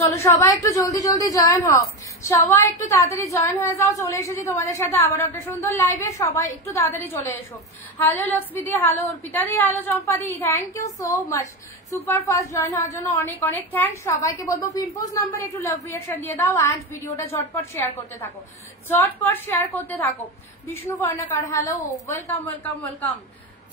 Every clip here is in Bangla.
চলো সবাই একটু জলদি জলদি জয়েন হও, সবাই একটু তাড়াতাড়ি জয়েন হয়ে যাও। চলে এসেছি তোমাদের সাথে আবার একটা সুন্দর লাইভে, সবাই একটু তাড়াতাড়ি চলে এসো। হ্যালো লক্ষ্মীদি, হ্যালো অর্পিতা দি, হ্যালো চম্পাদি, thank you so much super fast join হওয়ার জন্য, অনেক অনেক থ্যাংকস। সবাইকে বলবো পিনপোজ নাম্বারে একটু লাভ রিয়াকশন দিয়ে দাও অ্যান্ড ভিডিওটা ঝটপট শেয়ার করতে থাকো, ঝটপট শেয়ার করতে থাকো। Bishnu Karnakar, hello, welcome welcome welcome.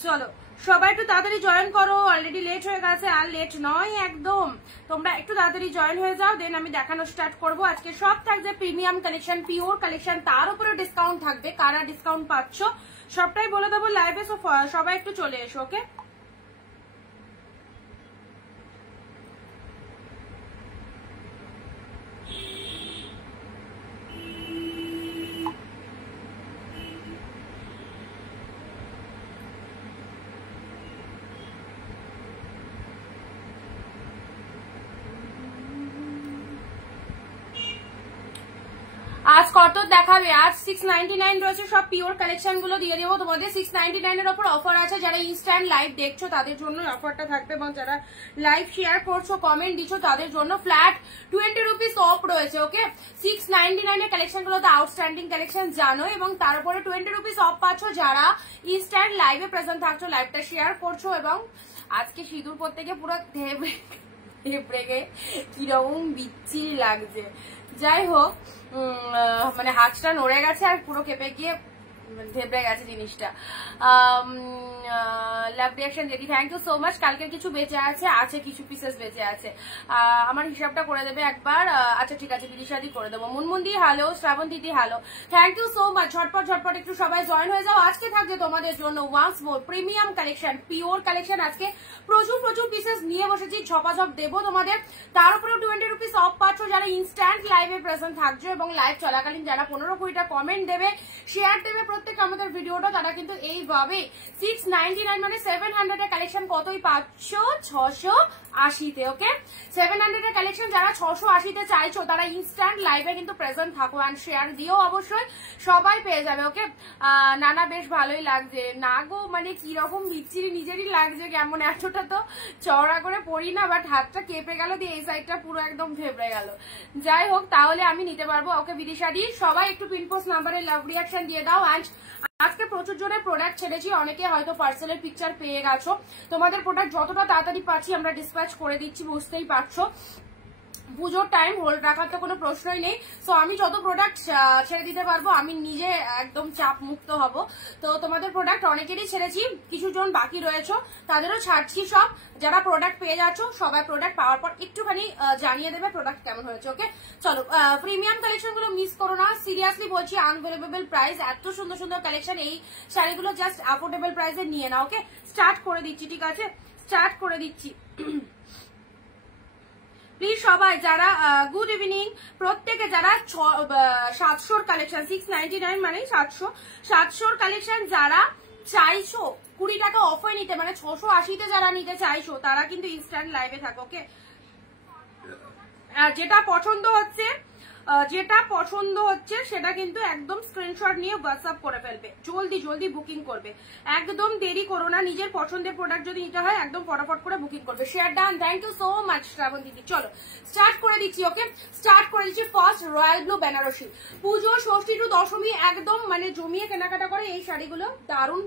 চলো সবাই একটু তাড়াতাড়ি জয়েন করো, অলরেডি লেট হয়ে গেছে, আর লেট নয় একদম। তোমরা একটু তাড়াতাড়ি জয়েন হয়ে যাও, দেন আমি দেখানো স্টার্ট করবো। আজকে সব থাকবে প্রিমিয়াম কালেকশন, পিওর কালেকশন, তার উপরে ডিসকাউন্ট থাকবে। কারা ডিসকাউন্ট পাচ্ছ সবটাই বলে দেবো লাইভে, সবাই একটু চলে এসো। ওকে, আজ কত দেখাবে? আজ 699 রয়েছে, সব পিওর কালেকশন গুলো দিয়ে দেবো তোমাদের। 699 এর ওপর অফার আছে। যারা ইনস্ট্যান্ট লাইভ দেখছো তাদের জন্য অফারটা থাকবে, এবং যারা লাইভ শেয়ার করছো, কমেন্ট দিচ্ছ, তাদের জন্য ফ্ল্যাট 20 রুপিস অফ রয়েছে। ওকে, 699 এর কালেকশন গুলো তো আউটস্ট্যান্ডিং কালেকশন জানো, এবং তার উপরে 20 রুপিস অফ পাচ্ছ যারা ইনস্ট্যান্ট লাইভে প্রেজেন্ট থাকছো, লাইভটা শেয়ার করছো। এবং আজকে সিঁদুর পরতে গিয়ে পুরো ঢেবড়ে কিরকম বিচ্ছিরি লাগছে। যাই হোক, মানে হাতটা নড়ে গেছে আর পুরো কেঁপে গিয়ে ধেবড়ে গেছে জিনিসটা। লাভ রিয়াকশন দিদি, থ্যাংক ইউ সো মাচ। কালকের কিছু বেঁচে আছে কিছু পিসেস বেঁচে আছে, আমার হিসাবটা করে দেবে একবার। আচ্ছা ঠিক আছে, বিদিশাদি করে দেবো। মুনমুন্দি হ্যালো, শ্রাবণ দিদি hello, thank you so much. ঝটপট ঝটপট একটু সবাই জয়েন হয়ে যাও। আজকে থাকছে তোমাদের জন্য once more premium collection, pure collection. আজকে প্রচুর প্রচুর পিসেস নিয়ে বসেছি, ঝপাঝপ দেবো তোমাদের। তার উপরেও 20 রুপিস অফ পাচ্ছ যারা ইনস্ট্যান্ট লাইভে প্রেজেন্ট থাকছো, এবং লাইভ চলাকালীন যারা 15-20টা কমেন্ট দেবে, শেয়ার দেবে প্রত্যেক আমাদের ভিডিওটা, তারা কিন্তু এইভাবে 699 মানে 700 এর কালেকশন কতই পাচ্ছ? 680-তে। ওকে, 700 এর কালেকশন যারা 680-তে চাইছো তারা ইনস্ট্যান্ট লাইভে কিন্তু প্রেজেন্ট থাকো, অ্যান্ড শেয়ার দিও অবশ্যই, সবাই পেয়ে যাবে। ওকে, নানা বেশ ভালোই লাগছে না গো, মানে কিরকম বিচ্ছিরি নিজেরই লাগছে, কেমন এতটা তো চওড়া করে পড়ি না, বাট হাতটা কেঁপে গেল, দিয়ে এই সাইডটা পুরো একদম ভেবড়ে গেল। যাই হোক, তাহলে আমি নিতে পারবো। ওকে বিদিশাদি, সবাই একটু পিনপোস্ট নাম্বারে লাভ রিয়াকশন দিয়ে দাও। অ্যান্ড আজকে প্রচুর জনের প্রোডাক্ট ছেড়েছি, অনেকে হয়তো পার্সেলের পিকচার পেয়ে গেছো। তোমাদের প্রোডাক্ট যতটা তাড়াতাড়ি পাচ্ছি আমরা ডিসপ্যাচ করে দিচ্ছি, বুঝতেই পারছো। পুজোর টাইম হোল্ড রাখার তো কোনো প্রশ্নই নেই। তো আমি যত প্রোডাক্ট ছেড়ে দিতে পারবো, আমি নিজে একদম চাপ মুক্ত হব। তো তোমাদের প্রোডাক্ট অনেকেরই ছেড়েছি, কিছু জন বাকি রয়েছে, তাদেরও ছাড়ছি সব। যারা প্রোডাক্ট পেয়ে যাচ্ছ, সবাই প্রোডাক্ট পাওয়ার পর একটুখানি জানিয়ে দেবে প্রোডাক্ট কেমন হয়েছে। ওকে, চলো প্রিমিয়াম কালেকশন গুলো মিস করো না, সিরিয়াসলি বলছি। আনভেলেবল প্রাইস, এত সুন্দর সুন্দর কালেকশন, এই শাড়িগুলো জাস্ট অ্যাফোর্ডেবল প্রাইসে নিয়ে নাও। ওকে, স্টার্ট করে দিচ্ছি, ঠিক আছে, স্টার্ট করে দিচ্ছি। প্লিজ সবাই যারা গুড ইভিনিং প্রত্যেকে, যারা 700 কালেকশন, 699 মানে 700 কালেকশন যারা চাইছো 20 টাকা অফার নিতে, মানে 680-তে যারা নিতে চাইছো, তারা কিন্তু ইনস্ট্যান্ট লাইভে থাকো। ওকে, যেটা পছন্দ হচ্ছে সেটা কিন্তু একদম স্ক্রিনশট নিয়ে হোয়াটসঅ্যাপ করে ফেলবে, জলদি জলদি বুকিং করবে, একদম দেরি করো না। নিজের পছন্দের প্রোডাক্ট যদি নিতে হয় একদম ফটাফট করে বুকিং করবে। Share done, thank you so much Shraban didi. চলো স্টার্ট করে দিচ্ছি। ওকে, স্টার্ট করে দিচ্ছি। ফার্স্ট রয়্যাল ব্লু বেনারসি, পুজো ষষ্ঠী টু দশমী একদম মানে জমিয়ে কেনাকাটা করে এই শাড়িগুলো, দারুণ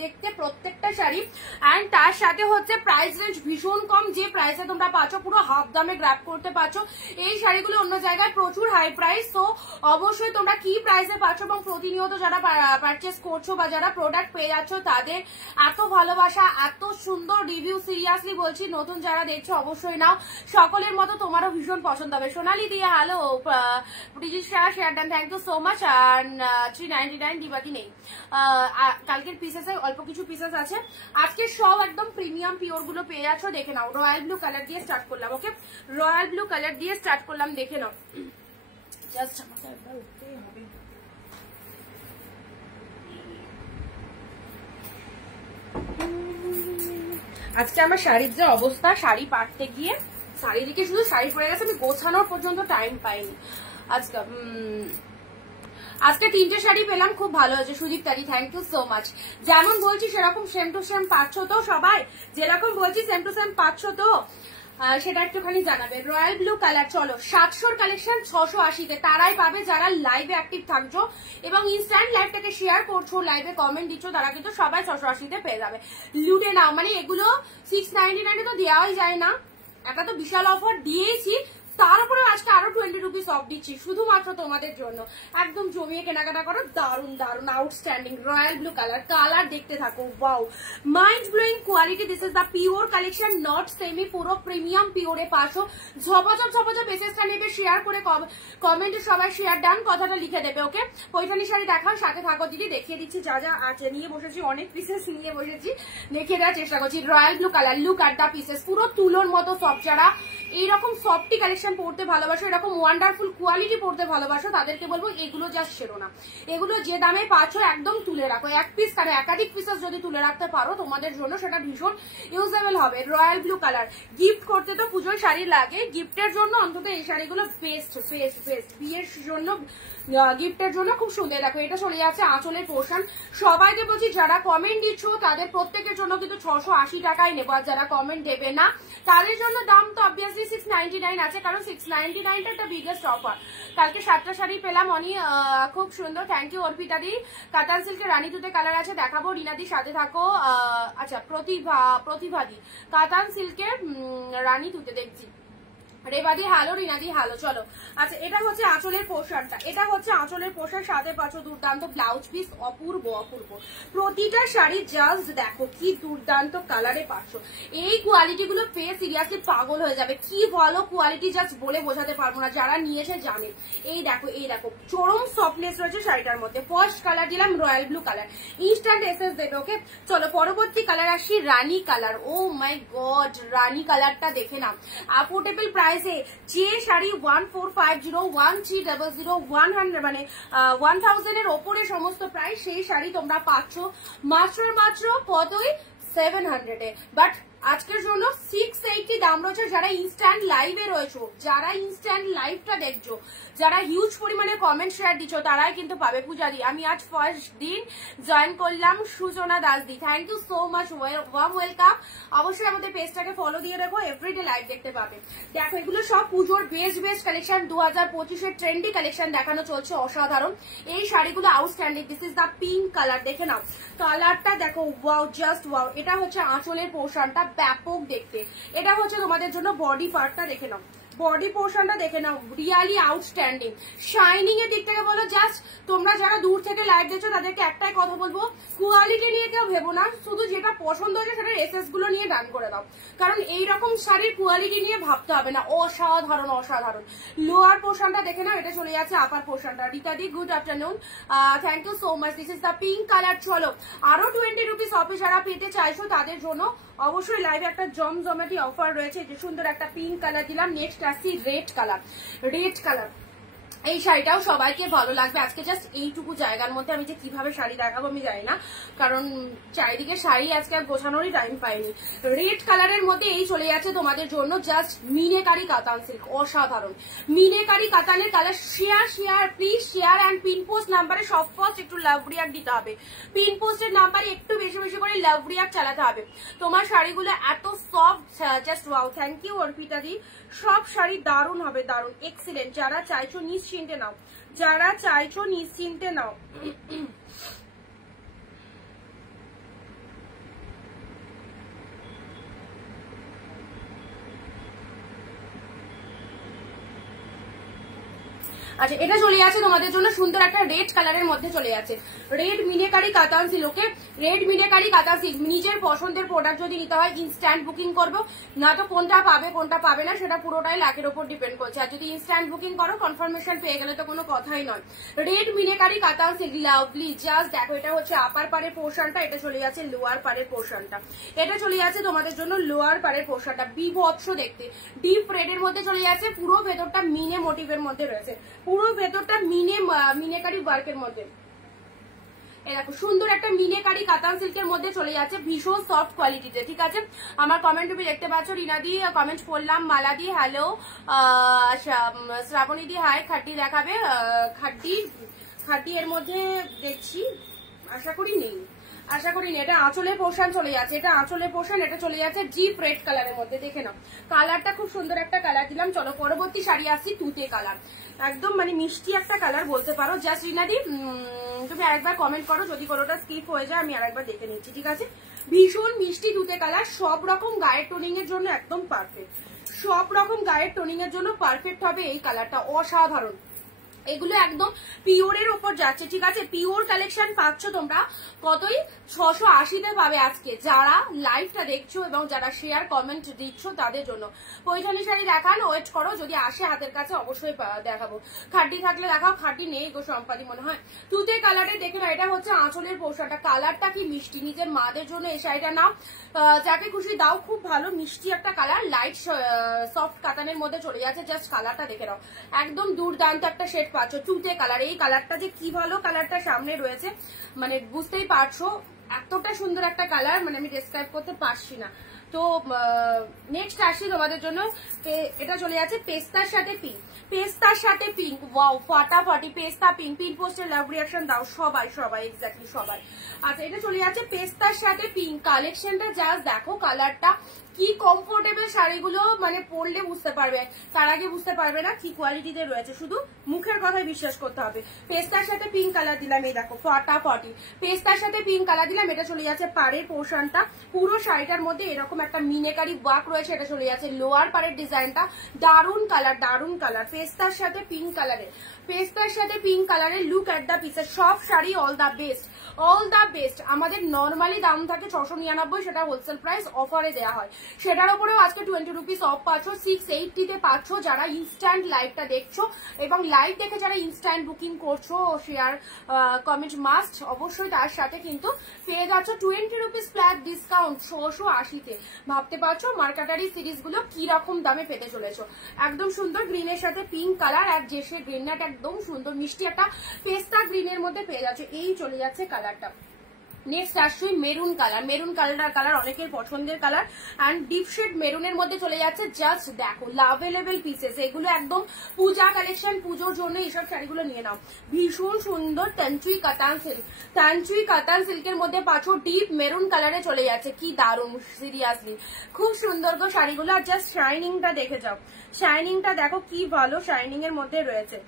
দেখতে প্রত্যেকটা শাড়ি। অ্যান্ড তার সাথে হচ্ছে প্রাইস রেঞ্জ ভীষণ কম, যে প্রাইসে তোমরা পাচ্ছ পুরো হাফ দামে গ্র্যাব করতে পারছো। এই শাড়িগুলো অন্য জায়গায় প্রচুর হাই প্রাইস, তো অবশ্যই তোমরা কি প্রাইসে পাচ্ছ, এবং প্রতিনিয়ত যারা পারচেস করছো বা যারা প্রোডাক্ট পেয়ে যাচ্ছ, তাদের এত ভালোবাসা, এত সুন্দর রিভিউ, সিরিয়াসলি বলছি, নতুন যারা দেখছো অবশ্যই নাও, সকলের মতো তোমারও ভীষণ পছন্দ হবে। সোনালি দিয়ে hello, share done, thank you so much. আর 399 দিবাদি নেই, কালকের পিসেসে অল্প কিছু পিসেস আছে, আজকে সব একদম প্রিমিয়াম পিওর গুলো পেয়ে যাচ্ছ। দেখে নাও, রয়্যাল ব্লু কালার দিয়ে স্টার্ট করলাম। ওকে, রয়্যাল ব্লু কালার দিয়ে স্টার্ট করলাম, দেখে নাও। জাস্ট আমাকে একবার উঠতেই হবে। আজকে আমার শাড়ির যে অবস্থা, শাড়ি পাড়তে গিয়ে চারিদিকে শুধু শাড়ি পরে গেছে, আমি গোছানোর পর্যন্ত টাইম পাইনি আজকে। আজকে 3টে শাড়ি পেলাম, খুব ভালো হয়েছে সুদীপ তারি, থ্যাংক ইউ সো মাচ। যেমন বলছি সেরকম সেম টু সেম পাচ্ছ তো সবাই, যেরকম বলছি সেম টু সেম পাচ্ছ তো। সেটা একটুখানি জানাবে। রয়্যাল ব্লু কালার, চলো 700 কালেকশন 680-তে, তারাই পাবে যারা লাইভে অ্যাক্টিভ থাকছো এবং ইনস্ট্যান্ট লাইভটাকে শেয়ার করছো, লাইভে কমেন্ট দিচ্ছ, তারা কিন্তু সবাই 680-তে পেয়ে যাবে। লুটে নাও, মানে এগুলো 699-এ তো দেওয়াই যায় না, একটা তো বিশাল অফার দিয়েছি, তার উপরে আজকে আরো 20 রুপিস অফ দিচ্ছি শুধুমাত্র তোমাদের জন্য। একদম জমিয়ে কেনাকাটা করো, দারুন দারুন outstanding royal blue colour, colour দেখতে থাকো, wow mind blowing quality. This is the pure collection, not semi, পুরো প্রিমিয়াম পিওরে পাশো। ঝপঝপ ঝপঝপ এসএসটা নেবে, শেয়ার করে কমেন্টে সবাই শেয়ার ডান কথাটা লিখে দেবে। ওকে, পৈঠানি শাড়ি দেখাও, সাথে থাকো দিদি, দেখিয়ে দিচ্ছি যা যা আছে। নিয়ে বসেছি, অনেক পিসেস নিয়ে বসেছি, দেখিয়ে দেওয়ার চেষ্টা করছি। Royal blue colour, look at the pieces, পুরো তুলোর মতো সফট। যারা এইরকম সফটি কালেকশন পড়তে ভালোবাসো, এরকম ওয়ান্ডারফুল কোয়ালিটি পড়তে ভালোবাসো, তাদেরকে বলবো এগুলো জাস্ট সেরো না, এগুলো যে দামে পাচ্ছ একদম তুলে রাখো। এক পিস কারে একাধিক পিসেস যদি তুলে রাখতে পারো তোমাদের জন্য সেটা ভীষণ ইউজেবল হবে। রয়্যাল ব্লু কালার, গিফট করতে তো পুজোর শাড়ি লাগে, গিফটের জন্য অন্তত এই শাড়িগুলো বেস্ট বেস্ট বেস্ট, বিয়ের জন্য গিফটের জন্য খুব সুন্দর। দেখো এটা চলে যাচ্ছে আঁচলের পোর্শন। সবাইকে বলছি যারা কমেন্ট দিচ্ছ তাদের প্রত্যেকের জন্য কিন্তু 680 টাকায় নেবো, আর যারা কমেন্ট দেবে না তাদের জন্য দাম তো অবভিয়াসলি 699 আছে, কারণ 699টা একটা বিগেস্ট অফার। কালকে 7টা শাড়ি পেলাম অনি, খুব সুন্দর, থ্যাংক ইউ অর্পিতা দি। কাতান সিল্কের রানী তুতে কালার আছে, দেখাবো, রিনাদির সাথে থাকো। আচ্ছা প্রতিভাদি, কাতান সিল্কের রানী তুতে দেখছি, রেবাদি হ্যালো, রিনাদি হ্যালো। চলো আচ্ছা, এটা হচ্ছে আঁচলের পোশাকটা, এটা হচ্ছে আঁচলের পোশাক, সাথে পাচ্ছ দুর্দান্ত ব্লাউজ পিস, অপূর্ব অপূর্ব প্রতিটা শাড়ি। জাস্ট দেখো কি দুর্দান্ত কালারে পাচ্ছ, এই কোয়ালিটি গুলো পেয়ে সিরিয়াসলি পাগল হয়ে যাবে। কি ভালো কোয়ালিটি, জাস্ট বলে বোঝাতে পারবো না, যারা নিয়েছে জানে। এই দেখো চরম সফটনেস রয়েছে শাড়িটার মধ্যে। ফার্স্ট কালার দিলাম royal blue colour, instant SS দেবে। ওকে, চলো পরবর্তী কালার আসি, রানী কালার। ও মাই গড, রানী কালারটা দেখে নাও। অ্যাফোর্ডেবল প্রাইসে যে শাড়ি 1450, 1300, 100 মানে 1000 এর ওপরে সমস্ত প্রাইস, সেই শাড়ি তোমরা পাচ্ছ মাত্র কতই 700-এ। বাট আজকের জন্য 680 দাম রয়েছে। যারা ইনস্ট্যান্ট লাইভে রয়েছো, যারা ইনস্ট্যান্ট লাইভটা দেখছো, যারা হিউজ পরিমাণে কমেন্ট শেয়ার দিচ্ছ, তারাই কিন্তু পাবে। পূজা দি, আমি আজ ফার্স্ট দিন জয়েন করলাম। Sujana Das di, thank you so much, warm welcome. অবশ্যই আমাদের পেজটাকে ফলো দিয়ে রাখো, এভরিডে লাইভ দেখতে পাবে। দেখো এগুলো সব পুজোর বেস্ট কালেকশন, 2025-এর ট্রেন্ডি কালেকশন দেখানো চলছে, অসাধারণ এই শাড়িগুলো outstanding. This is the pink colour, দেখে নাও কালারটা, দেখো ওয়াও, জাস্ট ওয়াও। এটা হচ্ছে আঁচলের পোর্শনটা, ব্যাপক দেখতে। এটা হচ্ছে তোমাদের জন্য বডি পার্টটা, দেখে নাও বডি পোর্শনটা, দেখে নাও রিয়ালি আউটস্ট্যান্ডিং। শাইনিং এর দিক থেকে বলো, জাস্ট তোমরা যারা দূর থেকে লাইভ দেখছো তাদেরকে একটাই কথা বলবো, কোয়ালিটি নিয়ে কেউ ভেবো না, শুধু যেটা পছন্দ হয়েছে সেটা এসএস গুলো নিয়ে ডান করে দাও, কারণ এইরকম শাড়ির কোয়ালিটি নিয়ে ভাবতে হবে না। অসাধারণ অসাধারণ। লোয়ার পোর্শনটা দেখে নাও, এটা চলে যাচ্ছে আপার পোর্শনটা। রিতাদি good afternoon, thank you so much. This is the pink colour. চলো আরো 20 রুপিস অফে যারা পেতে চাইছো তাদের জন্য অবশ্যই লাইভে একটা জমজমাটি অফার রয়েছে। যে সুন্দর একটা পিঙ্ক কালার দিলাম। নেক্সট আসছি রেড কালার। এই শাড়িটাও সবাইকে ভালো লাগবে। আজকে জাস্ট এইটুকু জায়গার মধ্যে আমি যে কিভাবে শাড়ি দেখাবো আমি জানি না, কারণ চারিদিকে শাড়ি আজকে আর গোছানোরই টাইম পাইনি। রেড কালারের মধ্যে এই চলে যাচ্ছে তোমাদের জন্য জাস্ট মিনেকারি কাতান সিল্ক, অসাধারণ মিনেকারি কাতানের colour. Share please share and pin post নাম্বারে সব ফার্স্ট একটু লাভ রিয়াক্ট দিতে হবে। পিন পোস্টের নাম্বারে একটু বেশি বেশি করে লাভ রিয়াক্ট চালাতে হবে। তোমার শাড়িগুলো এত soft, just wow. Thank you Arpita di. সব শাড়ি দারুণ হবে, দারুণ এক্সিলেন্ট। যারা চাইছো নিশ্চিন্তে নাও, যারা চাইছো নিশ্চিন্তে নাও। আচ্ছা, এটা চলে যাচ্ছে তোমাদের জন্য সুন্দর একটা রেড কালারের মধ্যে চলে যাচ্ছে। রেড মিনেকারি কাতান সিল্কে, রেড মিনেকারি কাতান সিল্ক। নিজের পছন্দের প্রোডাক্ট যদি নিতে হয় ইনস্ট্যান্ট বুকিং করবো, না তো কোনটা পাবে কোনটা পাবে না সেটা পুরোটাই লাখের উপর ডিপেন্ড করছে। আর যদি ইনস্ট্যান্ট বুকিং করো কনফার্মেশন পেয়ে গেলে তো কোনো কথাই নয়। Red meenakari katan silk, lovely. Just দেখো, এটা হচ্ছে আপার পাড়ের পোর্শনটা, এটা চলে যাচ্ছে লোয়ার পাড়ের পোর্শনটা। এটা চলে যাচ্ছে তোমাদের জন্য লোয়ার পাড়ের পোর্শনটা, বিভৎস দেখতে। ডিপ রেডের মধ্যে চলে যাচ্ছে, পুরো ভেতরটা মিনে মোটিভের মধ্যে রয়েছে, পুরো ভেতরটা মিনেকারি ওয়ার্কের মধ্যে। দেখো সুন্দর একটা মিনেকারি কাতান সিল্কের মধ্যে চলে যাচ্ছে, ভীষণ সফট কোয়ালিটিতে। ঠিক আছে, আমার কমেন্ট তুমি দেখতে পাচ্ছ। রিনাদি কমেন্ট করলাম, মালাদি হ্যালো, শ্রাবণী দি হাই। খাড্ডি দেখাবে, খাড্ডি এর মধ্যে দেখছি, আশা করি নেই। আশা করি এটা আঁচলের পোর্শন চলে যাচ্ছে, এটা আঁচলের পোর্শন, এটা চলে যাচ্ছে ডিপ রেড কালারের মধ্যে। দেখে নাও কালারটা খুব সুন্দর একটা কালার দিলাম। চলো পরবর্তী শাড়ি আসছি তুতে কালার, একদম মানে মিষ্টি একটা কালার বলতে পারো। জাস্ট রিনাদি তুমি আরেকবার কমেন্ট করো, যদি কোনোটা স্কিপ হয়ে যায় আমি আরেকবার দেখে নিচ্ছি, ঠিক আছে? ভীষণ মিষ্টি তুতে কালার, সব রকম গায়ের টোনিং এর জন্য একদম পারফেক্ট, সব রকম গায়ের টোনিং এর জন্য পারফেক্ট হবে এই কালারটা, অসাধারণ। এগুলো একদম পিওরের উপর যাচ্ছে, ঠিক আছে? পিওর কালেকশন পাচ্ছ তোমরা কতই 680-তে পাবে আজকে, যারা লাইভটা দেখছো এবং যারা শেয়ার কমেন্ট দিচ্ছ তাদের জন্য। পৈঠানি শাড়ি দেখান, ওয়েট করো, যদি আসে হাতের কাছে অবশ্যই দেখাবো। খাটি থাকলে দেখাও, খাটি নেই গো সম্পাদি মনে হয়। তুতে কালারে দেখে না, এটা হচ্ছে আঁচলের পোশাকটা, কালারটা কি মিষ্টি, নিজের মাদের জন্য এই শাড়িটা নাও, যাকে খুশি দাও, খুব ভালো মিষ্টি একটা কালার, লাইট সফট কাতানের মধ্যে চলে যাচ্ছে। জাস্ট কালারটা দেখে নাও, একদম দুর্দান্ত একটা শেড পাচ্ছ, তুতে কালার। এই কালারটা যে কি ভালো, কালারটা সামনে রয়েছে মানে বুঝতেই পারছো, এতটা সুন্দর একটা কালার, মানে আমি ডেসক্রাইব করতে পারছি না। তো নেক্সট আসি তোমাদের জন্য, এটা চলে যাচ্ছে পেস্তার সাথে পিঙ্ক, পেস্তার সাথে পিঙ্ক, ওয়াও ফাটাফাটি পেস্তা পিঙ্ক। পিঙ্ক পোস্টের লাভ রিয়াকশন দাও সবাই সবাই, এক্স্যাক্টলি সবাই। আচ্ছা এটা চলে যাচ্ছে পেস্তার সাথে পিঙ্ক, কালেকশনটা জাস্ট দেখো, কালারটা কি কমফোর্টেবল, শাড়িগুলো মানে পরলে বুঝতে পারবে, তার আগে বুঝতে পারবে না কি কোয়ালিটিতে রয়েছে, শুধু মুখের কথায় বিশ্বাস করতে হবে। পেস্তার সাথে পিঙ্ক কালার দিলাম, এই দেখো ফাটাফাটি পেস্তার সাথে পিঙ্ক কালার দিলাম। এটা চলে যাচ্ছে পাড়ের পোর্শনটা, পুরো শাড়িটার মধ্যে এরকম একটা মিনেকারি ওয়ার্ক রয়েছে। এটা চলে যাচ্ছে লোয়ার পাড়ের ডিজাইনটা, দারুন কালার, দারুন কালার, পেস্তার সাথে পিঙ্ক কালারের, পেস্তার সাথে পিঙ্ক কালারের। লুক এট দ্য পিসেস, সব sari all the best, all the best. আমাদের নর্মালি দাম থাকে 699, সেটা হোলসেল প্রাইস, অফারে দেওয়া হয়, সেটার উপরেও আজকে 20 রুপিস অফ পাচ্ছ, 680-তে পাচ্ছ। যারা ইনস্ট্যান্ট লাইভটা দেখছো এবং লাইভ দেখে যারা ইনস্ট্যান্ট বুকিং করছো, শেয়ার কমেন্ট মাস্ট অবশ্যই, তার সাথে কিন্তু পেয়ে যাচ্ছ 20 রুপিস ফ্ল্যাট ডিসকাউন্ট 680-তে। ভাবতে পারছো মার্কাটারি সিরিজ গুলো কি রকম দামে পেতে চলেছো। একদম সুন্দর গ্রিনের সাথে পিঙ্ক কালার, আর যে সে গ্রিনটা একদম সুন্দর মিষ্টি একটা পেস্তা গ্রিনের মধ্যে পেয়ে যাচ্ছে। এই চলে যাচ্ছে কালারটা। নেক্সট আসছি মেরুন কালার, মেরুন কালার অনেকের পছন্দের কালার, অ্যান্ড ডিপ শেড মেরুনের মধ্যে চলে যাচ্ছে। জাস্ট দেখো লাভেলেবল পিসেস, এগুলো একদম পূজা কালেকশন, পুজোর জন্য এইসব শাড়িগুলো নিয়ে নাও। ভীষণ সুন্দর তানচুই কাতান সিল্ক, তানচুই কাতান সিল্কের মধ্যে পাচ্ছ, ডিপ মেরুন কালারে চলে যাচ্ছে, কি দারুণ, সিরিয়াসলি খুব সুন্দর গো শাড়িগুলো। আর জাস্ট শাইনিংটা দেখে যাও, শাইনিংটা দেখো কি ভালো শাইনিং এর মধ্যে রয়েছে।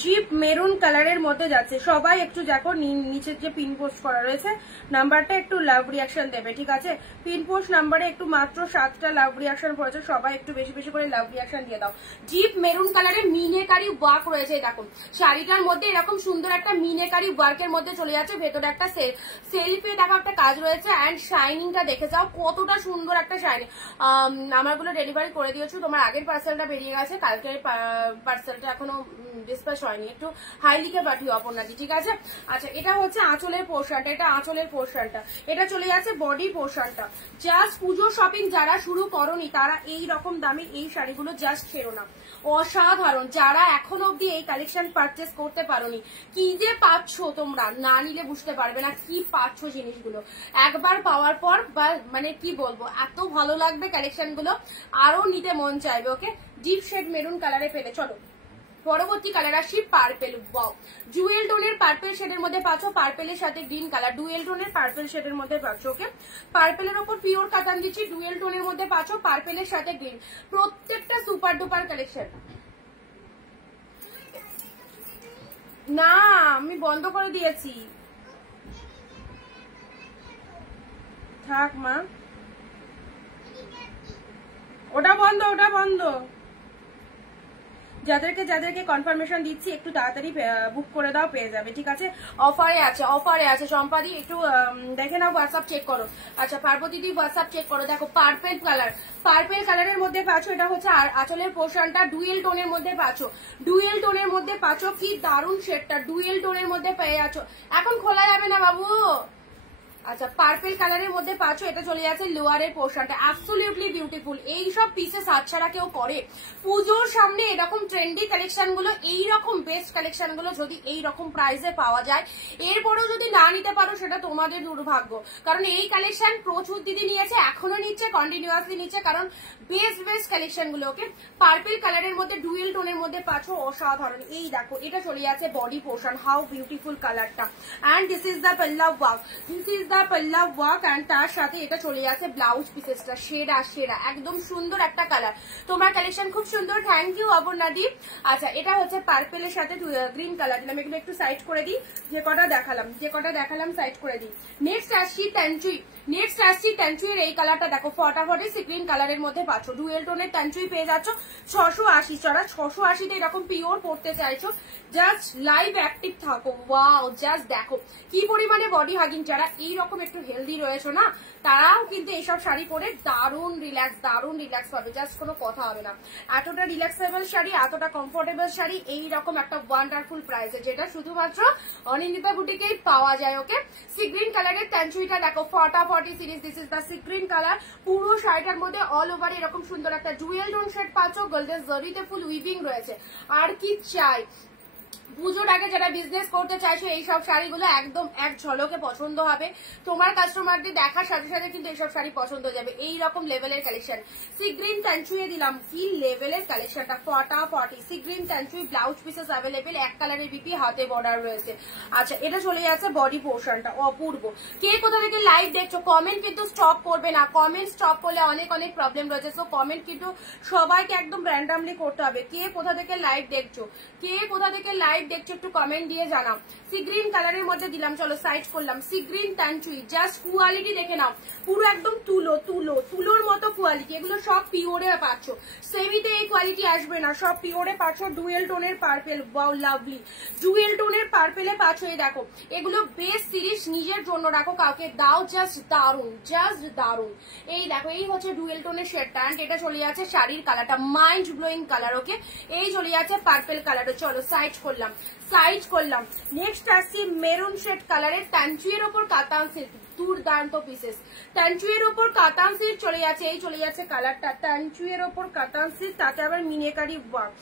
চিপ মেরুন কালারের মধ্যে যাচ্ছে, সবাই একটু দেখো নিচের যে পিন পোস্ট করা রয়েছে নাম্বারটা একটু লাভ রিয়াকশন দেবে, ঠিক আছে? পিন পোস্ট নাম্বারে একটু মাত্র 7টা লাভ রিয়াকশন পড়েছে, সবাই একটু বেশি বেশি করে লাভ রিয়াকশন দিয়ে দাও। জিপ মেরুন কালারের মিনেকারি ওয়ার্ক রয়েছে, দেখো শাড়িটার মধ্যে এরকম সুন্দর একটা মিনেকারি ওয়ার্কের মধ্যে চলে যাচ্ছে, ভেতরে একটা সেলফে দেখো একটা কাজ রয়েছে, অ্যান্ড শাইনিংটা দেখে যাও কতটা সুন্দর একটা শাইনিং। আমারগুলো ডেলিভারি করে দিয়েছো, তোমার আগের পার্সেলটা বেরিয়ে গেছে, কালকের পার্সেলটা এখনো ডিসপ্যাচ হয়নি, একটু হাই লিখে পাঠিও আপনাকে, ঠিক আছে? আচ্ছা এটা হচ্ছে আঁচলের পোর্শনটা, এটা আঁচলের পোর্শনটা, এটা চলে যাচ্ছে বডি পোর্শনটা। জাস্ট পুজো শপিং যারা শুরু করনি তারা এই রকম দামে এই শাড়িগুলো জাস্ট ছেড়ো না, অসাধারণ। যারা এখনো অব্দি এই কালেকশন পারচেস করতে পারোনি, কি যে পাচ্ছ তোমরা, না নিলে বুঝতে পারবে না কি পাচ্ছ জিনিসগুলো। একবার পাওয়ার পর মানে কি বলবো, এত ভালো লাগবে কালেকশন গুলো, আরো নিতে মন চাইবে। ওকে, ডিপ শেড মেরুন কালারে পেলে। চলো পরবর্তী কালার আসি পার্পেল, ওয়াও জুয়েল টোনের পার্পেল শেডের মধ্যে পাচ্ছ, পার্পেলের সাথে গ্রিন কালার, ডুয়েল টোনের পার্পেল শেডের মধ্যে পাচ্ছ। ওকে, পার্পেলের ওপর পিওর কাতান দিচ্ছি, ডুয়েল টোনের মধ্যে পাচ্ছ, পার্পেলের সাথে গ্রিন, প্রত্যেকটা সুপার ডুপার কালেকশন। না আমি বন্ধ করে দিয়েছি, থাক মা, ওটা বন্ধ, ওটা বন্ধ। যাদেরকে কনফার্মেশন দিচ্ছি একটু তাড়াতাড়ি বুক করে দাও, পেয়ে যাবে, ঠিক আছে? অফারে আছে, অফারে আছে। চম্পাদি একটু দেখে নাও, হোয়াটসঅ্যাপ চেক করো। আচ্ছা পার্বতী দি হোয়াটসঅ্যাপ চেক করো, দেখো পার্পেল কালার, পার্পেল কালারের মধ্যে পাচ্ছ, এটা হচ্ছে আঁচলের পোর্শনটা, ডুয়েল টোনের মধ্যে পাচ্ছ, ডুয়েল টোনের মধ্যে পাচ্ছ, কি দারুণ শেডটা, ডুয়েল টোনের মধ্যে পেয়ে যাচ্ছ। এখন খোলা যাবে না বাবু, আচ্ছা পার্পল কালারের মধ্যে পাচ্ছ, এটা চলে যাচ্ছে লোয়ারের পোর্শনটা, অ্যাবসলিউটলি বিউটিফুল। এইসব পিসেস আচ্ছারা কেউ করে পুজোর সামনে এরকম ট্রেন্ডি কালেকশন গুলো, এইরকম বেস্ট কালেকশন গুলো যদি এইরকম প্রাইসে পাওয়া যায়, এরপরেও যদি না নিতে পারো সেটা তোমাদের দুর্ভাগ্য। কারণ এই কালেকশন প্রচুর দিদি নিয়েছে, এখনো নিচ্ছে, কন্টিনিউয়াসলি নিচ্ছে, কারণ বেস্ট কালেকশন গুলো। ওকে পার্পল কালারের মধ্যে ডুয়েল টোনের মধ্যে পাচ্ছ, অসাধারণ। এই দেখো এটা চলে যাচ্ছে বডি পোর্শন, হাউ বিউটিফুল কালারটা, অ্যান্ড দিস ইজ দ্য পাল্লা ওয়ার্ক, দিস ইজ দ্য পাল্লা ওয়ার্ক, অ্যান্ড তার সাথে এটা চলে যাচ্ছে ব্লাউজ পিসেসটা, সেরা একদম সুন্দর একটা কালার। তোমার কালেকশন খুব সুন্দর, থ্যাংক ইউ অপর্ণাদি। আচ্ছা এটা হচ্ছে পার্পেলের সাথে গ্রিন কালার দিলাম, এগুলো একটু সাইড করে দিই, যে কটা দেখালাম সাইড করে দিই। নেক্সট আসছি ট্যানচুই, ট্যানচুইয়ের এই কালারটা দেখো, ফটাফটে সি গ্রিন কালারের মধ্যে পাচ্ছ, ডুয়েল টোনের ট্যানচুই পেয়ে যাচ্ছ 680। যারা 680তে এরকম পিওর পড়তে চাইছো, জাস্ট লাইভ অ্যাক্টিভ থাকো, ওয়াও জাস্ট দেখো কি পরিমাণে বডি হাগিং। যারা এইরকম একটু হেলদি রয়েছো না, তারাও কিন্তু এইসব শাড়ি পরে দারুণ রিল্যাক্স পাবে, জাস্ট কোনো কথা হবে না। এতটা রিল্যাক্সেবল শাড়ি, এতটা কমফোর্টেবল শাড়ি এইরকম একটা ওয়ান্ডারফুল প্রাইসে, যেটা শুধুমাত্র অনিন্দিতা বুটিকেই পাওয়া যায়। ওকে সি গ্রিন কালারের ট্যানচুইটা দেখো, ফটাফটি series, this is the sea green colour. পুরো শাড়িটার মধ্যে অল ওভার এরকম সুন্দর একটা ডুয়েল টোন শেড পাচ্ছ, গোল্ডেন জরিতে ফুল উইভিং রয়েছে। আর কি চাই, পুজোর আগে যারা বিজনেস করতে চাইছো এইসব শাড়িগুলো একদম এক ঝলকে পছন্দ হবে, তোমার কাস্টমারদের দেখার সাথে সাথে কিন্তু এইসব শাড়ি পছন্দ হয়ে যাবে। এইরকম লেভেলের কালেকশন, সি গ্রিন ট্যানচুইয়ে দিলাম, কি লেভেলের কালেকশনটা, ফটাফটি sea green tanchoi, blouse pieces available, এক কালারের বিপি, হাতে বর্ডার রয়েছে। আচ্ছা এটা চলে যাচ্ছে বডি পোর্শনটা, অপূর্ব। কে কোথা থেকে লাইভ দেখছো কমেন্ট কিন্তু স্টপ করবে না, কমেন্ট স্টপ করলে অনেক প্রবলেম রয়েছে, সো কমেন্ট কিন্তু সবাইকে একদম র্যান্ডামলি করতে হবে। কে কোথা থেকে লাইভ দেখছো, দেখছো একটু কমেন্ট দিয়ে জানাও। সি গ্রিন কালারের মধ্যে দিলাম, চলো সাইড করলাম। সি গ্রিন ট্যানচুই, জাস্ট কোয়ালিটি দেখে নাও, পুরো একদম তুলোর মতো কোয়ালিটি। এগুলো সব পিওরে পাচ্ছ, সেমিতে এই কোয়ালিটি আসবে না, সব পিওরে পাচ্ছ। ডুয়েল টোনের পার্পেল, ওয়াও লাভলি, ডুয়েল টোনের পার্পেলে পাচ্ছ। এই দেখো এগুলো বেস্ট সিরিজ, নিজের জন্য রাখো, কাউকে দাও, জাস্ট দারুন। এই দেখো এই হচ্ছে ডুয়েল টোনের শেডটা, এন্ড এটা চলে যাচ্ছে শাড়ির কালারটা, মাইন্ড ব্লোয়িং কালার। ওকে এই চলে যাচ্ছে পার্পেল কালারটা, চলো সাইড করলাম। নেক্সট আসছি মেরুন শেড কালারের ট্যানচুইয়ের ওপর কাতান সিল্ক, দুর্দান্ত পিসেস। ট্যানচুইয়ের ওপর কাতান সিল্ক চলে যাচ্ছে, এই চলে যাচ্ছে কালারটা, ট্যানচুইয়ের ওপর কাতান সিল্ক, তাতে আবার মিনেকারি ওয়ার্ক।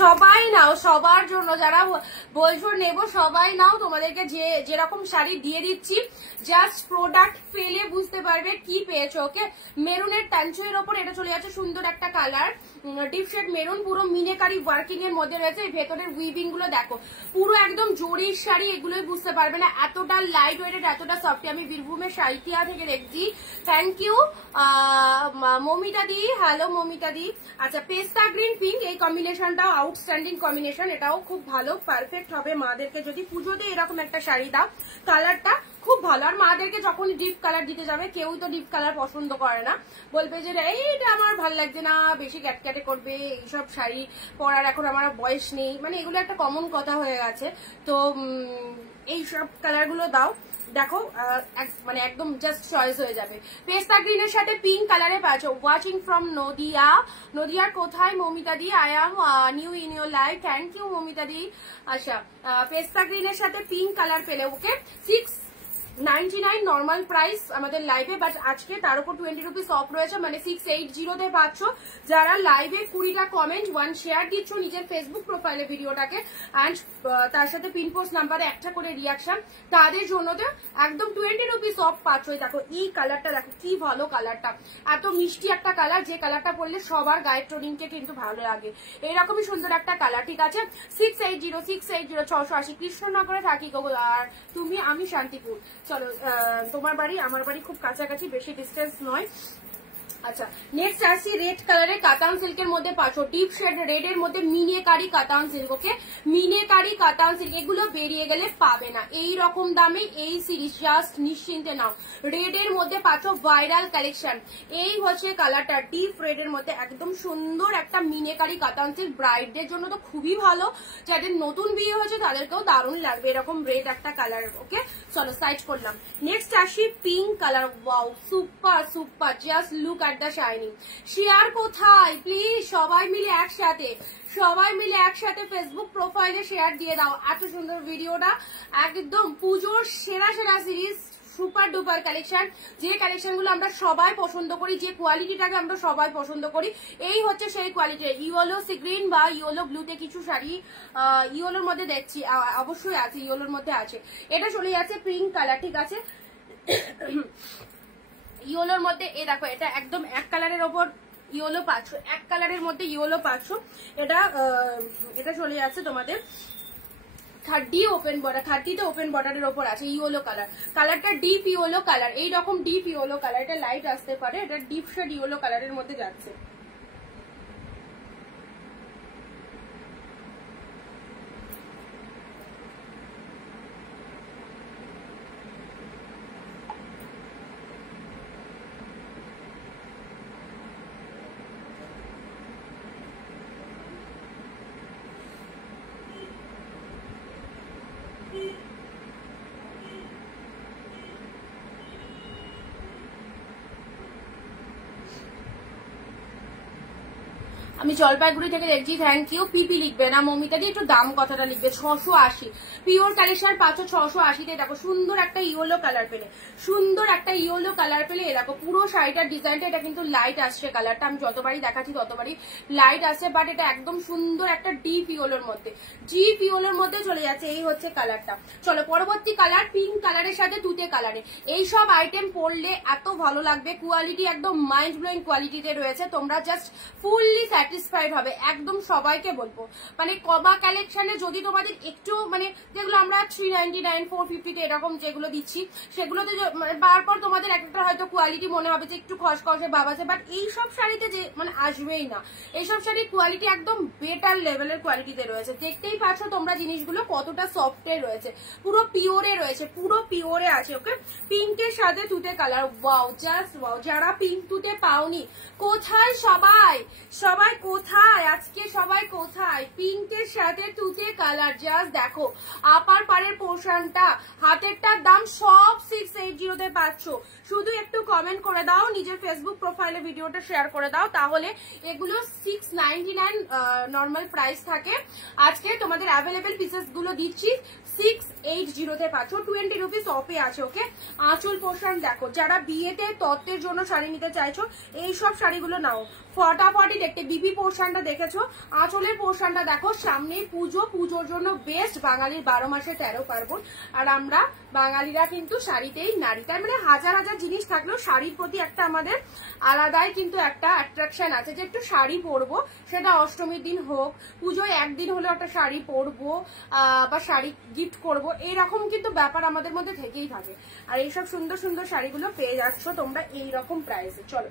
সবাই নাও, সবার জন্য যারা বলছো নেবো সবাই নাও, তোমাদেরকে যেরকম শাড়ি দিয়ে দিচ্ছি, জাস্ট প্রোডাক্ট পেলে বুঝতে পারবে কি পেয়েছো। ওকে মেরুনের ট্যানচুইয়ের ওপর এটা চলে যাচ্ছে সুন্দর একটা কালার, ডিপ শেড মেরুন, পুরো মিনেকারি ওয়ার্কিং এর মধ্যে রয়েছে। ভেতরের উইভিং গুলো দেখো, পুরো একদম জরির শাড়ি, এগুলোই বুঝতে পারবে না, এতটা লাইট ওয়েটেড, এতটা সফট। আমি বীরভূমের সাহিত্যা থেকে দেখছি, thank you Momita di, hello Momita di. আচ্ছা পেস্তা গ্রিন পিঙ্ক, এই কম্বিনেশনটাও আউটস্ট্যান্ডিং কম্বিনেশন, এটাও খুব ভালো, পারফেক্ট হবে মাদেরকে যদি পুজোতে এরকম একটা শাড়ি দাও। কালারটা খুব ভালো, আর মাদেরকে যখন ডিপ কালার দিতে যাবে, কেউ তো ডিপ কালার পছন্দ করে না, বলবে যে এইটা আমার ভালো লাগছে না, বেশি ক্যাটক্যাটে করবে, এইসব শাড়ি পরার এখন আমার বয়স নেই, মানে এগুলো একটা কমন কথা হয়ে গেছে। তো এইসব কালার গুলো দাও, দেখো মানে একদম জাস্ট চয়েস হয়ে যাবে। পেস্তা গ্রিনের সাথে পিঙ্ক কালারে পাচ্ছ, ওয়াচিং ফ্রম নদিয়ার কোথায় Momita di, I am new in your life, thank you Momita di. আচ্ছা পেস্তা গ্রিনের সাথে পিঙ্ক কালার পেলে, ওকে 699 নর্মাল প্রাইস আমাদের লাইভে, বাট আজকে তার উপর 20 রুপিস অফ রয়েছে, মানে 680 তে পাচ্ছ। যারা লাইভে 20টা কমেন্ট 1 শেয়ার দিচ্ছ নিজের ফেসবুক প্রোফাইলে ভিডিওটাকে, অ্যান্ড তার সাথে পিনপোস্ট নাম্বারে একটা করে রিয়াকশন, তাদের জন্য তো একদম 20 রুপিস অফ পাচ্ছ। দেখো এই কালারটা, দেখো কি ভালো কালারটা, এত মিষ্টি একটা কালার, যে কালারটা পরলে সবার গায়ের টোনিংকে কিন্তু ভালো লাগে, এইরকমই সুন্দর একটা কালার। ঠিক আছে 680 680 কৃষ্ণনগরে থাকি গো, আর তুমি আমি শান্তিপুর। চলো তোমার বাড়ি আমার বাড়ি খুব কাছাকাছি, বেশি ডিস্টেন্স নয়। আচ্ছা নেক্সট আসছি রেড কালারের কাতান সিল্কের মধ্যে পাচ্ছ, ডিপ শেড রেড এর মধ্যে মিনেকারি কাতান সিল্ক। ওকে মিনেকারি কাতান সিল্ক, এগুলো বেরিয়ে গেলে পাবে না এই রকম দামে এই সিরিজ, জাস্ট নিশ্চিন্তে নাও। রেড এর মধ্যে পাচ্ছ ভাইরাল কালেকশন, এই হচ্ছে কালারটা, ডিপ রেড এর মধ্যে একদম সুন্দর একটা মিনেকারি কাতান সিল্ক, ব্রাইডদের জন্য তো খুবই ভালো, যাদের নতুন বিয়ে হয়েছে তাদেরকেও দারুণ লাগবে এরকম রেড একটা কালার। ওকে চলো সাইড করলাম। নেক্সট আসি pink colour, wow super, just look at the shiny. Share কোথায় প্লিজ, সবাই মিলে একসাথে ফেসবুক প্রোফাইলে শেয়ার দিয়ে দাও। এত সুন্দর ভিডিওটা, একদম পুজোর সেরা সিরিজ, সুপার ডুপার কালেকশন, যে কালেকশন গুলো আমরা সবাই পছন্দ করি, যে কোয়ালিটিটাকে আমরা সবাই পছন্দ করি, এই হচ্ছে সেই কোয়ালিটি। ইয়েলো সি গ্রিন বা ইয়েলো ব্লুতে কিছু শাড়ি ইয়েলোর মধ্যে দেখছি, অবশ্যই আছে, ইয়েলোর মধ্যে আছে। এটা চলে যাচ্ছে পিঙ্ক কালার, ঠিক আছে, ইয়েলোর মধ্যে। এই দেখো, এটা একদম এক কালারের ওপর ইয়েলো পাচ্ছ, এক কালারের মধ্যে ইয়েলো পাচ্ছ। এটা চলে যাচ্ছে তোমাদের 30 ওপেন বর্ডার, 30তে ওপেন বর্ডারের ওপর আছে ইয়েলো কালার। কালারটা ডিপ ইয়েলো কালার, এইরকম ডিপ ইয়েলো কালার, এটা লাইট আসতে পারে, এটা ডিপ শেড ইয়েলো কালারের মধ্যে যাচ্ছে। আমি জলপাইগুড়ি থেকে দেখছি, থ্যাংক ইউ। পিপি লিখবে না, মমিতা দিয়ে একটু দাম কথাটা লিখবে। 680 পিওর কালেকশন পাচ্ছ 680-তে। দেখো সুন্দর একটা ইয়েলো কালার পেলে, দেখো পুরো শাড়িটার ডিজাইনটা, এটা কিন্তু লাইট আসছে কালারটা, আমি যতবারই দেখাচ্ছি ততবারই লাইট আসছে, বাট এটা একদম সুন্দর একটা ডিপ ইয়েলোর মধ্যে চলে যাচ্ছে। এই হচ্ছে কালারটা। চলো পরবর্তী কালার, পিঙ্ক কালারের সাথে তুতে কালারে। এইসব আইটেম পরলে এত ভালো লাগবে, কোয়ালিটি একদম মাইন্ড ব্লোয়িং কোয়ালিটিতে রয়েছে, তোমরা জাস্ট ফুললি স্যাটিসফাইড হবে, একদম সবাইকে বলবো। মানে কবা কালেকশনে যদি তোমাদের একটু মানে যেগুলো আমরা 399 450 এরকম যেগুলো দিচ্ছি, সেগুলোতে বারবার তোমাদের একটা হয়তো কোয়ালিটি মনে হবে যে একটু খসখসে ভাব আছে, বাট এইসব শাড়িতে যে মানে আসবেই না। এইসব শাড়ির কোয়ালিটি একদম বেটার লেভেলের কোয়ালিটিতে রয়েছে। দেখতেই পাচ্ছ তোমরা জিনিসগুলো কতটা সফটে রয়েছে, পুরো পিওরে রয়েছে, পুরো পিওরে আছে। ওকে, পিঙ্কের সাথে তুতে কালার, ওয়াও, জাস্ট ওয়াও। যারা পিঙ্ক তুতে পাওনি, কোথায় সবাই কোথায় আজকে, সবাই কোথায়? পিঙ্কের সাথে তুতে কালার, জাস্ট দেখো আপার পারের পোর্শনটা, হাতেরটার দাম সব 680-তে পাচ্ছ। শুধু একটু কমেন্ট করে দাও, নিজের ফেসবুক প্রোফাইলে ভিডিওটা শেয়ার করে দাও, তাহলে এগুলো 699 নর্মাল প্রাইস থাকে। আজকে তোমাদের অ্যাভেলেবেল পিসেস গুলো দিচ্ছি 680-তে পাচ্ছ, 20 রুপিস অফে আছে। ওকে, আঁচল পোর্শন দেখো, যারা বিয়েতে তত্ত্বের জন্য শাড়ি নিতে চাইছো এইসব শাড়িগুলো নাও, ফটাফটি দেখতে। বিবি পোর্শনটা দেখেছো, আঁচলের পোর্শনটা দেখো। সামনে পুজোর জন্য বেস্ট, বাঙালির 12 মাসে 13 পার্বণ, আর আমরা বাঙালিরা কিন্তু শাড়িতেই নারী, তার মানে হাজার হাজার জিনিস থাকলেও শাড়ির প্রতি একটা আমাদের আলাদাই কিন্তু একটা অ্যাট্রাকশন আছে, যে একটু শাড়ি পরবো, সেটা অষ্টমীর দিন হোক, পুজোয় একদিন হলেও একটা শাড়ি পরবো বা শাড়ি গিফট করবো, এইরকম কিন্তু ব্যাপার আমাদের মধ্যে থেকেই থাকে। আর এইসব সুন্দর সুন্দর শাড়িগুলো পেয়ে যাচ্ছ তোমরা এইরকম প্রাইসে। চলো,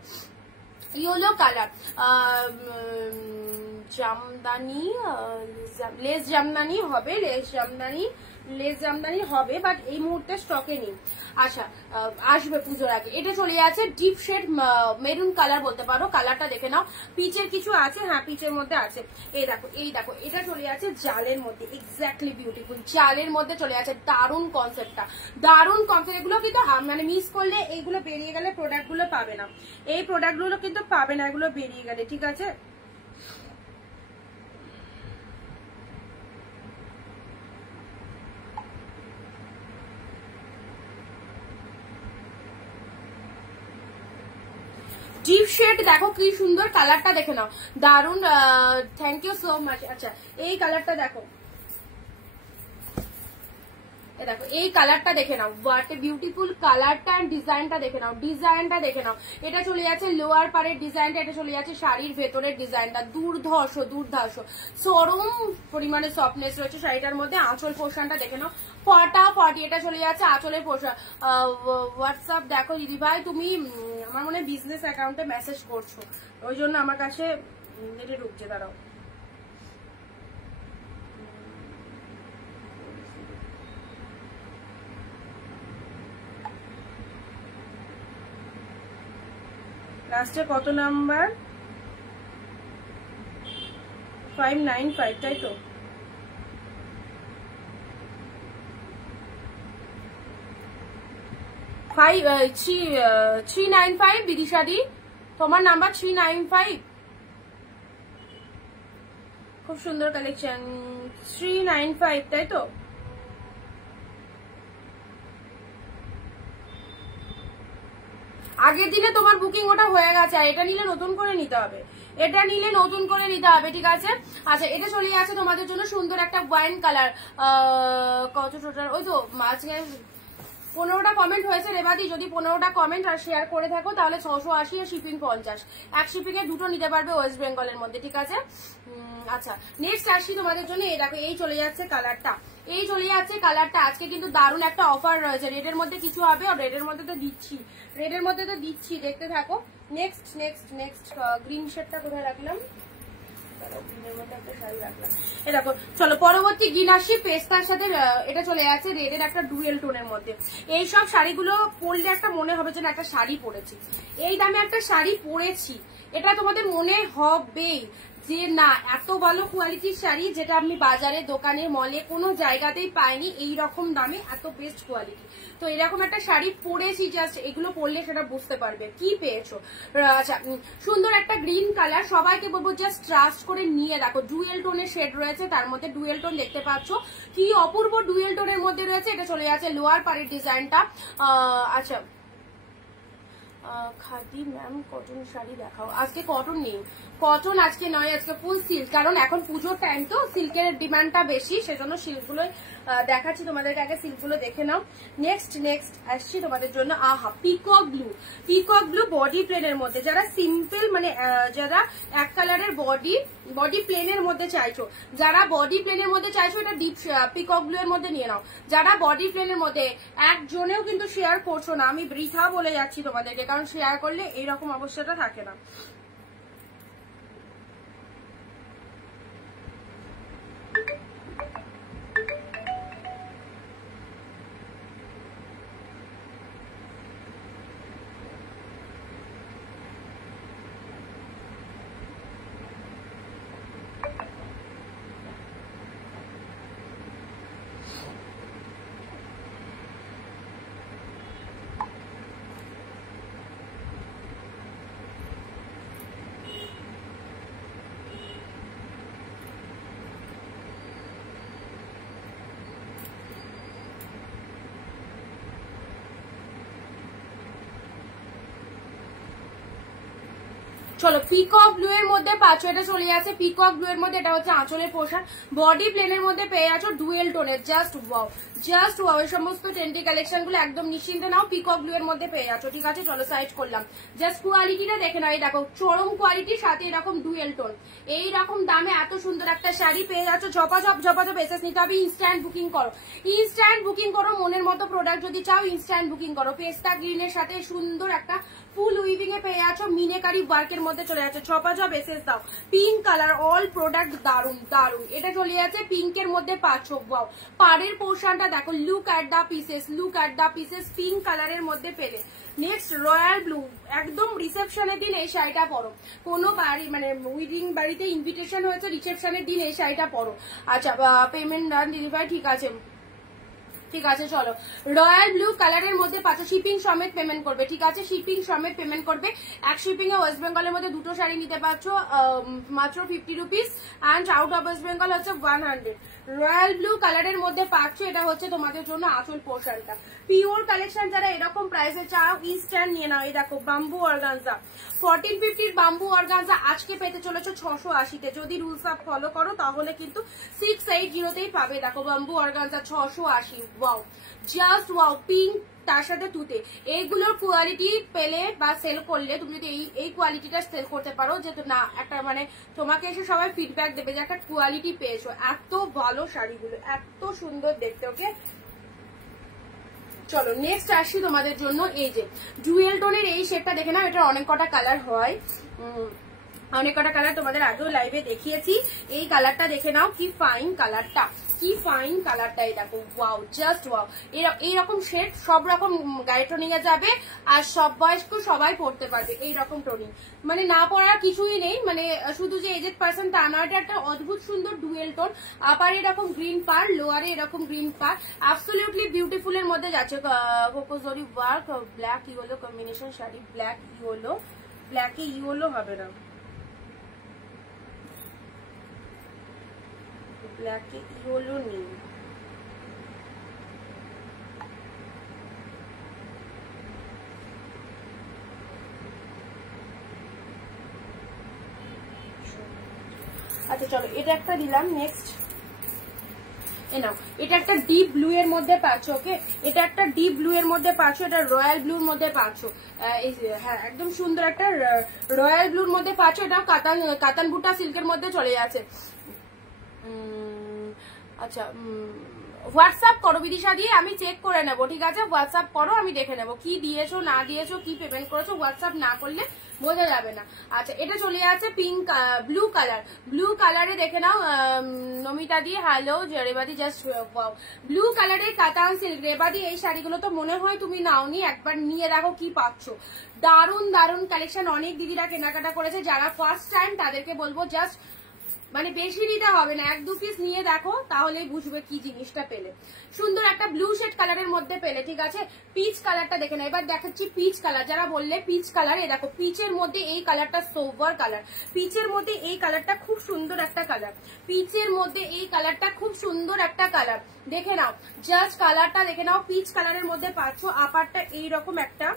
yellow colour, Jamdani, less Jamdani হবে, লেস জামদানি হবে, বাট এই মুহূর্তে স্টকে নেই। আচ্ছা, আসবে পুজোর আগে। এটা চলে যাচ্ছে ডিপ শেড মেরুন কালার বলতে পারো, কালারটা দেখে নাও। পিচের কিছু আছে, হ্যাঁ পিচের মধ্যে আছে। এই দেখো এটা চলে যাচ্ছে জালের মধ্যে, এক্স্যাক্টলি বিউটিফুল জালের মধ্যে চলে যাচ্ছে। দারুণ কনসেপ্টটা, দারুণ কনসেপ্ট। এগুলো কিন্তু মানে মিস করলে এইগুলো বেরিয়ে গেলে প্রোডাক্ট গুলো পাবে না, এই প্রোডাক্ট গুলো কিন্তু পাবে না, এগুলো বেরিয়ে গেলে, ঠিক আছে। ডিপ শেড দেখো কি সুন্দর, কালারটা দেখে নাও, দারুন, থ্যাংক ইউ সো মাচ। আচ্ছা, এই কালারটা দেখো, দেখো এই কালারটা দেখে নাও, হোয়াট এ বিউটিফুল কালারটা এন্ড ডিজাইনটা দেখে নাও, এটা চলে যাচ্ছে লোয়ার পারের ডিজাইনটা, এটা চলে যাচ্ছে শাড়ির ভেতরের ডিজাইনটা, দুর্ধর্ষ চরম পরিমাণে সফটনেস রয়েছে শাড়িটার মধ্যে। আঁচল পোর্শনটা দেখে নাও, ফটাফটি এটা চলে যাচ্ছে আঁচলের পোর্শন। হোয়াটসঅ্যাপ দেখো দিদি ভাই, তুমি আমার মনে হয় বিজনেস অ্যাকাউন্টে মেসেজ করছো, ওই জন্য আমার কাছে এটা ঢুকছে, দাঁড়াও। লাস্টে কত নাম্বার? 595, তাই তো? থ্রি 395 বিদিশাদি, তোমার নাম্বার 395। খুব সুন্দর কালেকশন, 395 তাই তো? আগের দিনে তোমার বুকিং ওটা হয়ে গেছে, আর এটা নিলে নতুন করে নিতে হবে, এটা নিলে নতুন করে নিতে হবে, ঠিক আছে? আচ্ছা, এটা চলে যাচ্ছে তোমাদের জন্য সুন্দর একটা ওয়াইন কালার। কত টোটাল? ওই তো মাঝখানে 15টা কমেন্ট হয়েছে রেবাদি, যদি 15টা কমেন্ট আর শেয়ার করে থাকো তাহলে 680 আর শিপিং 50। এক শিপিং এ দুটো নিতে পারবে ওয়েস্ট বেঙ্গলের মধ্যে, ঠিক আছে? আচ্ছা, নেক্সট আসি তোমাদের জন্য। এই দেখো, এই চলে যাচ্ছে কালারটা, এই চলে যাচ্ছে কালারটা। আজকে কিন্তু দারুণ একটা অফার রয়েছে, রেডের মধ্যে কিছু হবে, আর রেডের মধ্যে তো দিচ্ছি, রেডের মধ্যে তো দিচ্ছি, দেখতে থাকো। নেক্সট নেক্সট নেক্সট গ্রিন শেডটা কোথায় রাখলাম? দেখো, চলো পরবর্তী গ্রিন আসি। পেস্তার সাথে এটা চলে যাচ্ছে রেডের একটা ডুয়েল টোনের মধ্যে। এই সব শাড়িগুলো পরলে একটা মনে হবে যে না একটা শাড়ি পরেছি, এই দামে একটা শাড়ি পরেছি, এটা তোমাদের মনে হবেই যে না এত ভালো কোয়ালিটির শাড়ি, যেটা আমি বাজারে, দোকানে, মলে কোনো জায়গাতেই পাইনি এই রকম দামে, এত বেস্ট কোয়ালিটি। তো এরকম একটা শাড়ি পরেছি, জাস্ট এগুলো পরলে সেটা বুঝতে পারবে কি পেয়েছো। আচ্ছা, সুন্দর একটা গ্রিন কালার, সবাইকে বলবো জাস্ট ট্রাস্ট করে নিয়ে দেখো। ডুয়েল টোনের শেড রয়েছে, তার মধ্যে ডুয়েল টোন দেখতে পাচ্ছ, কি অপূর্ব ডুয়েল টোনের মধ্যে রয়েছে। এটা চলে যাচ্ছে লোয়ার পাড়ের ডিজাইনটা। আচ্ছা, খাদি ম্যাম কটন শাড়ি দেখাও। আজকে কটন নেই, কটন আজকে নয়, আজকে ফুল সিল্ক, কারণ এখন পুজোর টাইম তো সিল্কের ডিমান্ডটা বেশি, সেজন্য সিল্কগুলো দেখাচ্ছি তোমাদেরকে। আগে সিল্কগুলো দেখে নাও। নেক্সট নেক্সট আসছি তোমাদের জন্য, আহা peacock blue, peacock blue body প্লেনের মধ্যে। যারা সিম্পল মানে যারা এক কালারের বডি প্লেনের মধ্যে চাইছো, যারা বডি প্লেনের মধ্যে চাইছো, এটা ডিপ পিকক ব্লু এর মধ্যে নিয়ে নাও। যারা বডি প্লেনের মধ্যে, একজনেও কিন্তু শেয়ার করছো না, আমি বৃথা বলে যাচ্ছি তোমাদেরকে, কারণ শেয়ার করলে এইরকম অবস্থাটা থাকে না। চলো, পিকক ব্লু এর মধ্যে পাচ্ছ, এটা চলে যাচ্ছে পিকক ব্লু এর মধ্যে। এটা হচ্ছে আঁচলের পোশাক, বডি প্লেনের মধ্যে পেয়ে যাচ্ছ ডুয়েল টোনের। Just wow, just wow. এই সমস্ত ট্রেন্ডি কালেকশন গুলো একদম নিশ্চিন্তে নাও, পিকক ব্লু এর মধ্যে পেয়ে যাচ্ছ, ঠিক আছে? চলো সাইড করলাম, জাস্ট কোয়ালিটিটা দেখে নাও। এই দেখো, চরম কোয়ালিটির সাথে এরকম ডুয়েল টোন, এইরকম দামে এত সুন্দর একটা শাড়ি পেয়ে যাচ্ছ। ঝপাঝপ ঝপাঝপ এসএস নিতে হবে, ইনস্ট্যান্ট বুকিং করো, ইনস্ট্যান্ট বুকিং করো। মনের মতো প্রোডাক্ট যদি চাও ইনস্ট্যান্ট বুকিং করো। পেস্তা গ্রিনের সাথে সুন্দর একটা ফুল উইভিং এ পেয়ে যাচ্ছ, মিনেকারি ওয়ার্কের মধ্যে চলে যাচ্ছে। ঝপাঝপ এসএস দাও। পিঙ্ক কালার, অল প্রোডাক্ট দারুন দারুন। এটা চলে যাচ্ছে পিঙ্কের মধ্যে পাচ্ছ। ওয়াও, পাড়ের পোর্শনটা দেখো, look at the pieces, look at the pieces, pink কালারের মধ্যে পেলে। নেক্সট রয়্যাল ব্লু, একদম রিসেপশনের দিন এই শাড়িটা পরো। কোনো বাড়ি মানে উইডিং বাড়িতে ইনভিটেশন হয়েছে, রিসেপশনের দিন এই শাড়িটা পরো। আচ্ছা, পেমেন্ট ডান দিদিভাই, ঠিক আছে ঠিক আছে। চলো, রয়্যাল ব্লু কালারের মধ্যে পাচ্ছ, শিপিং সমেত পেমেন্ট করবে, ঠিক আছে? শিপিং সমেত পেমেন্ট করবে। এক শিপিং এ ওয়েস্ট বেঙ্গলের মধ্যে দুটো শাড়ি নিতে পারছো মাত্র 50 rupees, and out of West Bengal হচ্ছে 100। রয়্যাল ব্লু কালারের মধ্যে পাচ্ছ, এটা হচ্ছে তোমাদের জন্য আঁচল পোর্শনটা। পিওর কালেকশন যারা এরকম প্রাইসে চাও, ইনস্ট্যান্ট নিয়ে নাও। এই দেখো, বাম্বু অর্গানজা, 1450 বাম্বু অর্গানজা আজকে পেতে চলেছো 680-তে। যদি রুলস আপ ফলো করো তাহলে কিন্তু 680-তেই পাবে। দেখো, bamboo organza 680। Wow, just wow. Pink তার সাথে তুতে, এইগুলোর কোয়ালিটি পেলে বা সেল করলে, তুমি যদি এই কোয়ালিটিটা সেল করতে পারো, যে না একটা মানে তোমাকে এসে সবাই ফিডব্যাক দেবে যে একটা কোয়ালিটি পেয়েছো। এত ভালো শাড়িগুলো, এত সুন্দর দেখতে। ওকে, চলো নেক্সট আসি তোমাদের জন্য। এই যে ডুয়েল টোনের এই শেডটা দেখে নাও, এটা অনেক কটা কালার হয়, অনেক কটা কালার তোমাদের আগেও লাইভে দেখিয়েছি। এই কালারটা দেখে নাও, কি ফাইন কালারটা, কি ফাইন কালারটা। এই দেখো, ওয়াও, জাস্ট ওয়াও। এইরকম শেড সব রকম গায়ে টোনিং এ যাবে, আর সব বয়স্ক সবাই পড়তে পারবে। এইরকম টোনিং মানে না পড়ার কিছুই নেই, মানে শুধু যে এজেড পার্সন তা না। এটা একটা অদ্ভুত সুন্দর ডুয়েল টোন, আপারে এরকম গ্রিন পার, লোয়ারে এরকম গ্রিন পার, অ্যাবসলিউটলি বিউটিফুল এর মধ্যে যাচ্ছে। কোকোজরি work, black yellow combination sari, black yellow ব্ল্যাকে ইয়েলো হবে না, ব্ল্যাকে ইয়েলো নেই। আচ্ছা চলো এটা একটা দিলাম। নেক্সট নাও, এটা একটা ডিপ ব্লু এর মধ্যে পাচ্ছ। ওকে, এটা একটা ডিপ ব্লু এর মধ্যে পাচ্ছ, এটা রয়্যাল ব্লুর মধ্যে পাচ্ছ। হ্যাঁ একদম সুন্দর একটা রয়্যাল ব্লুর মধ্যে পাচ্ছ। এটাও কাতান বুটা সিল্কের মধ্যে চলে যাচ্ছে। আচ্ছা হোয়াটসঅ্যাপ করো বিদিশা দিয়ে, আমি চেক করে নেবো, ঠিক আছে? হোয়াটসঅ্যাপ করো, আমি দেখে নেবো কি দিয়েছো না দিয়েছো, কি পেমেন্ট করেছো। হোয়াটসঅ্যাপ না করলে বোঝা যাবে না। আচ্ছা এটা চলে যাচ্ছে পিঙ্ক ব্লু কালার, ব্লু কালারে দেখে নাও নমিতা দি হ্যালো, রেবাদি জাস্ট ব্লু কালারের কাতান সিল্ক। রেবাদি এই শাড়িগুলো তো মনে হয় তুমি নাওনি, একবার নিয়ে দেখো কি পাচ্ছ। দারুন দারুন কালেকশন, অনেক দিদিরা কেনাকাটা করেছে। যারা ফার্স্ট টাইম তাদেরকে বলবো জাস্ট মানে বেশি নিতে হবে না, 1-2 পিস নিয়ে দেখো তাহলেই বুঝবে কি জিনিসটা পেলে। সুন্দর একটা ব্লু শেড কালারের মধ্যে পেলে, ঠিক আছে? পিচ কালারটা দেখে না, এবার দেখাচ্ছি পিচ কালার। যারা বললে পিচ কালার, এ দেখো পিচের মধ্যে এই কালারটা সোভার কালার, পিচের মধ্যে এই কালারটা খুব সুন্দর একটা কালার, পিচের মধ্যে এই কালারটা খুব সুন্দর একটা কালার। দেখে নাও জাস্ট কালারটা দেখে নাও, পিচ কালারের মধ্যে পাচ্ছ। আপারটা এইরকম একটা,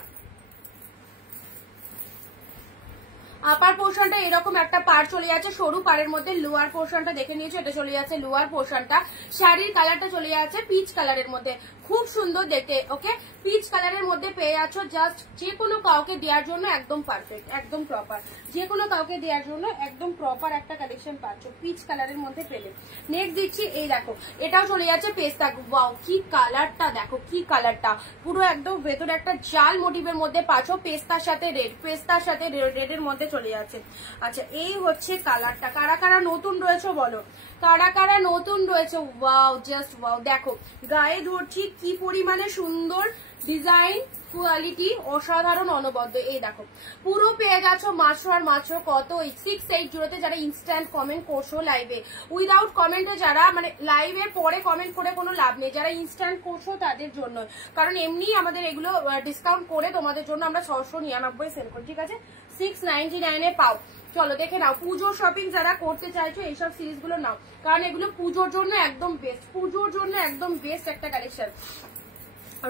আপার পোর্শনটা এরকম একটা পার চলে যাচ্ছে সরু পাড়ের মধ্যে। লোয়ার পোর্শনটা দেখে নিয়েছো, এটা চলে যাচ্ছে লোয়ার পোর্শনটা। শাড়ির কালারটা চলে যাচ্ছে পিচ কালারের মধ্যে, খুব সুন্দর দেখতে। ওকে, পিচ কালারের মধ্যে পেয়ে যাচ্ছ। জাস্ট যে কোনো কাউকে দেওয়ার জন্য একদম পারফেক্ট, একদম প্রপার, যে কোনো কাউকে দেওয়ার জন্য একদম প্রপার একটা কালেকশন পাচ্ছ পিচ কালারের মধ্যে পেলে। নেক্সট দিচ্ছি এই দেখো, এটাও চলে যাচ্ছে পেস্তা। ওয়াও কি কালারটা দেখো, কি কালারটা, পুরো একদম ভেতরে একটা জাল মোটিভের মধ্যে পাচ্ছ। পেস্তার সাথে রেড, পেস্তার সাথে রেডের মধ্যে চলে যাচ্ছে। আচ্ছা এই হচ্ছে কালারটা। কারা কারা নতুন রয়েছে বলো, কারা কারা নতুন রয়েছে? ওয়াও জাস্ট ওয়াও, দেখো গায়ে ধরছি কি পরিমাণে সুন্দর ডিজাইন, কোয়ালিটি অসাধারণ, অনবদ্য। এই দেখো পুরো পেয়ে গেছো মাত্র আর মাত্র কত, 680-তে। যারা ইনস্ট্যান্ট কমেন্ট করছো লাইভে, উইদাউট কমেন্টে যারা মানে লাইভে পরে কমেন্ট করে কোনো লাভ নেই, যারা ইনস্ট্যান্ট করছো তাদের জন্য। কারণ এমনি আমাদের এগুলো ডিসকাউন্ট করে তোমাদের জন্য আমরা 699 সেল করি, ঠিক আছে? 699-এ পাও। চলো দেখে নাও, পুজোর শপিং যারা করতে চাইছো এইসব সিরিজ গুলো নাও, কারণ এগুলো পুজোর জন্য একদম বেস্ট, পুজোর জন্য একদম বেস্ট একটা কালেকশন।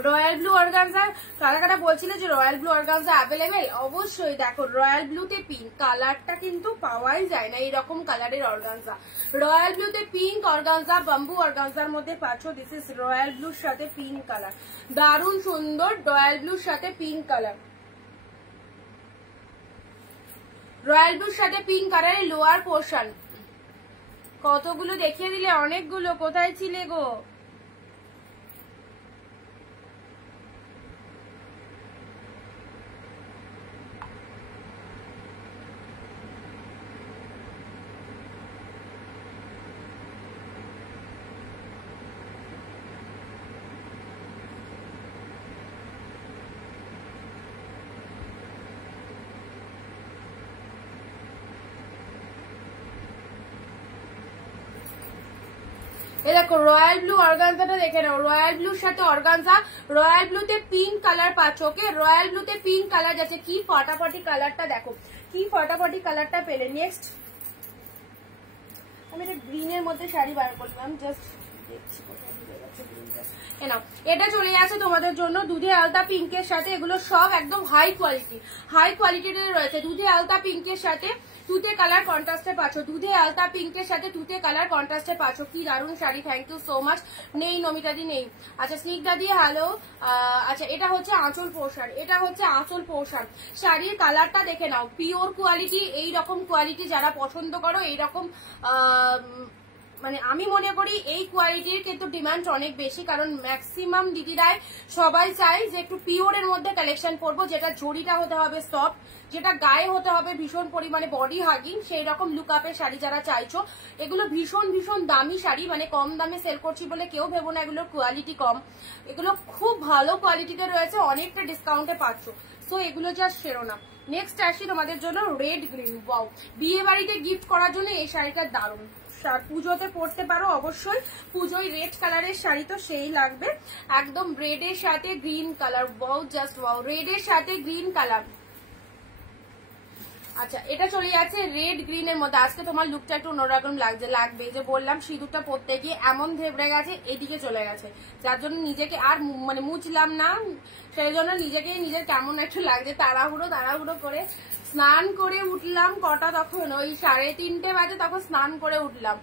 রয়্যাল ব্লু অর্গানজা, কারা কারা বলছিল যে রয়্যাল ব্লু অর্গানজা অ্যাভেলেবেল? অবশ্যই দেখো রয়্যাল ব্লুতে পিঙ্ক কালারটা কিন্তু পাওয়াই যায় না, এইরকম কালারের অর্গানজা। রয়্যাল ব্লুতে পিঙ্ক অর্গানজা, বাম্বু অর্গানজার মধ্যে পাচ্ছ। দিস ইজ রয়্যাল ব্লুর সাথে পিঙ্ক কালার, দারুণ সুন্দর রয়্যাল ব্লুর সাথে পিঙ্ক কালার, রয়্যাল ব্লুর সাথে পিঙ্ক কালারের লোয়ার পোর্শন। কতগুলো দেখিয়ে দিলে, অনেকগুলো, কোথায় ছিলে গো? দেখো রয়্যাল ব্লু অর্গানজাটা দেখে নাও, রয়্যাল ব্লুর সাথে অর্গানজা, রয়্যাল ব্লুতে পিঙ্ক কালার পাচ্ছ। ওকে, রয়্যাল ব্লুতে পিঙ্ক কালার যাচ্ছে, কি ফাটাফাটি কালারটা দেখো, কি ফাটাফাটি কালারটা পেলে। নেক্সট আমি এটা গ্রিনের মধ্যে শাড়ি বার করলাম, জাস্ট দেখছি কোথায় ভুলে গেছে গ্রিনটা। এটা চলে যাচ্ছে তোমাদের জন্য দুধে আলতা পিঙ্কের সাথে। এগুলো সব একদম হাই কোয়ালিটি, হাই কোয়ালিটির রয়েছে। দুধে আলতা পিঙ্কের সাথে তুতে কালার কন্ট্রাস্টে পাচ্ছ, দুধে আলতা পিঙ্কের সাথে তুতে কালার কন্ট্রাস্টে পাচ্ছ। কি দারুণ sari, thank you so much. নেই নমিতাদি নেই। আচ্ছা স্নিগ্ধাদি হ্যালো। আচ্ছা এটা হচ্ছে আঁচল পোর্শন, এটা হচ্ছে আঁচল পোর্শন। শাড়ির কালারটা দেখে নাও, পিওর কোয়ালিটি। এইরকম কোয়ালিটি যারা পছন্দ করো, এইরকম মানে আমি মনে করি এই কোয়ালিটির কিন্তু ডিমান্ড অনেক বেশি, কারণ ম্যাক্সিমাম দিদিরাই সবাই চাই যে একটু পিওরের মধ্যে কালেকশন করবো, যেটা জড়িটা হতে হবে সফট, যেটা গায়ে হতে হবে ভীষণ পরিমাণে বডি হাগিং, সেই রকম লুক আপের শাড়ি যারা চাইছো। এগুলো ভীষণ ভীষণ দামি শাড়ি, মানে কম দামে সেল করছি বলে কেউ ভেবো না এগুলোর কোয়ালিটি কম, এগুলো খুব ভালো কোয়ালিটিতে রয়েছে, অনেকটা ডিসকাউন্টে পাচ্ছ। সো এগুলো জাস্ট সেরো না। নেক্সট আসি তোমাদের জন্য রেড গ্রিন। ওয়াও, বিয়ে বাড়িতে গিফট করার জন্য এই শাড়িটা দারুণ, পুজোতে পরতে পারো অবশ্যই। পুজোয় রেড কালারের শাড়ি তো সেই লাগবে, একদম রেডের সাথে green colour. Wow just wow, রেডের সাথে গ্রিন কালার। আচ্ছা এটা চলে যাচ্ছে রেড গ্রিন এর মধ্যে। আজকে তোমার লুকটা একটু অন্যরকম লাগবে, যে বললাম সিঁদুরটা পরতে গিয়ে এমন ধেবড়ে গেছে, এদিকে চলে গেছে, যার জন্য নিজেকে আর মানে মুছলাম না, সেই জন্য নিজের কেমন একটু লাগছে। তাড়াহুড়ো করে স্নান করে উঠলাম, কটা তখন ওই 3:30 বাজে, তখন স্নান করে উঠলাম।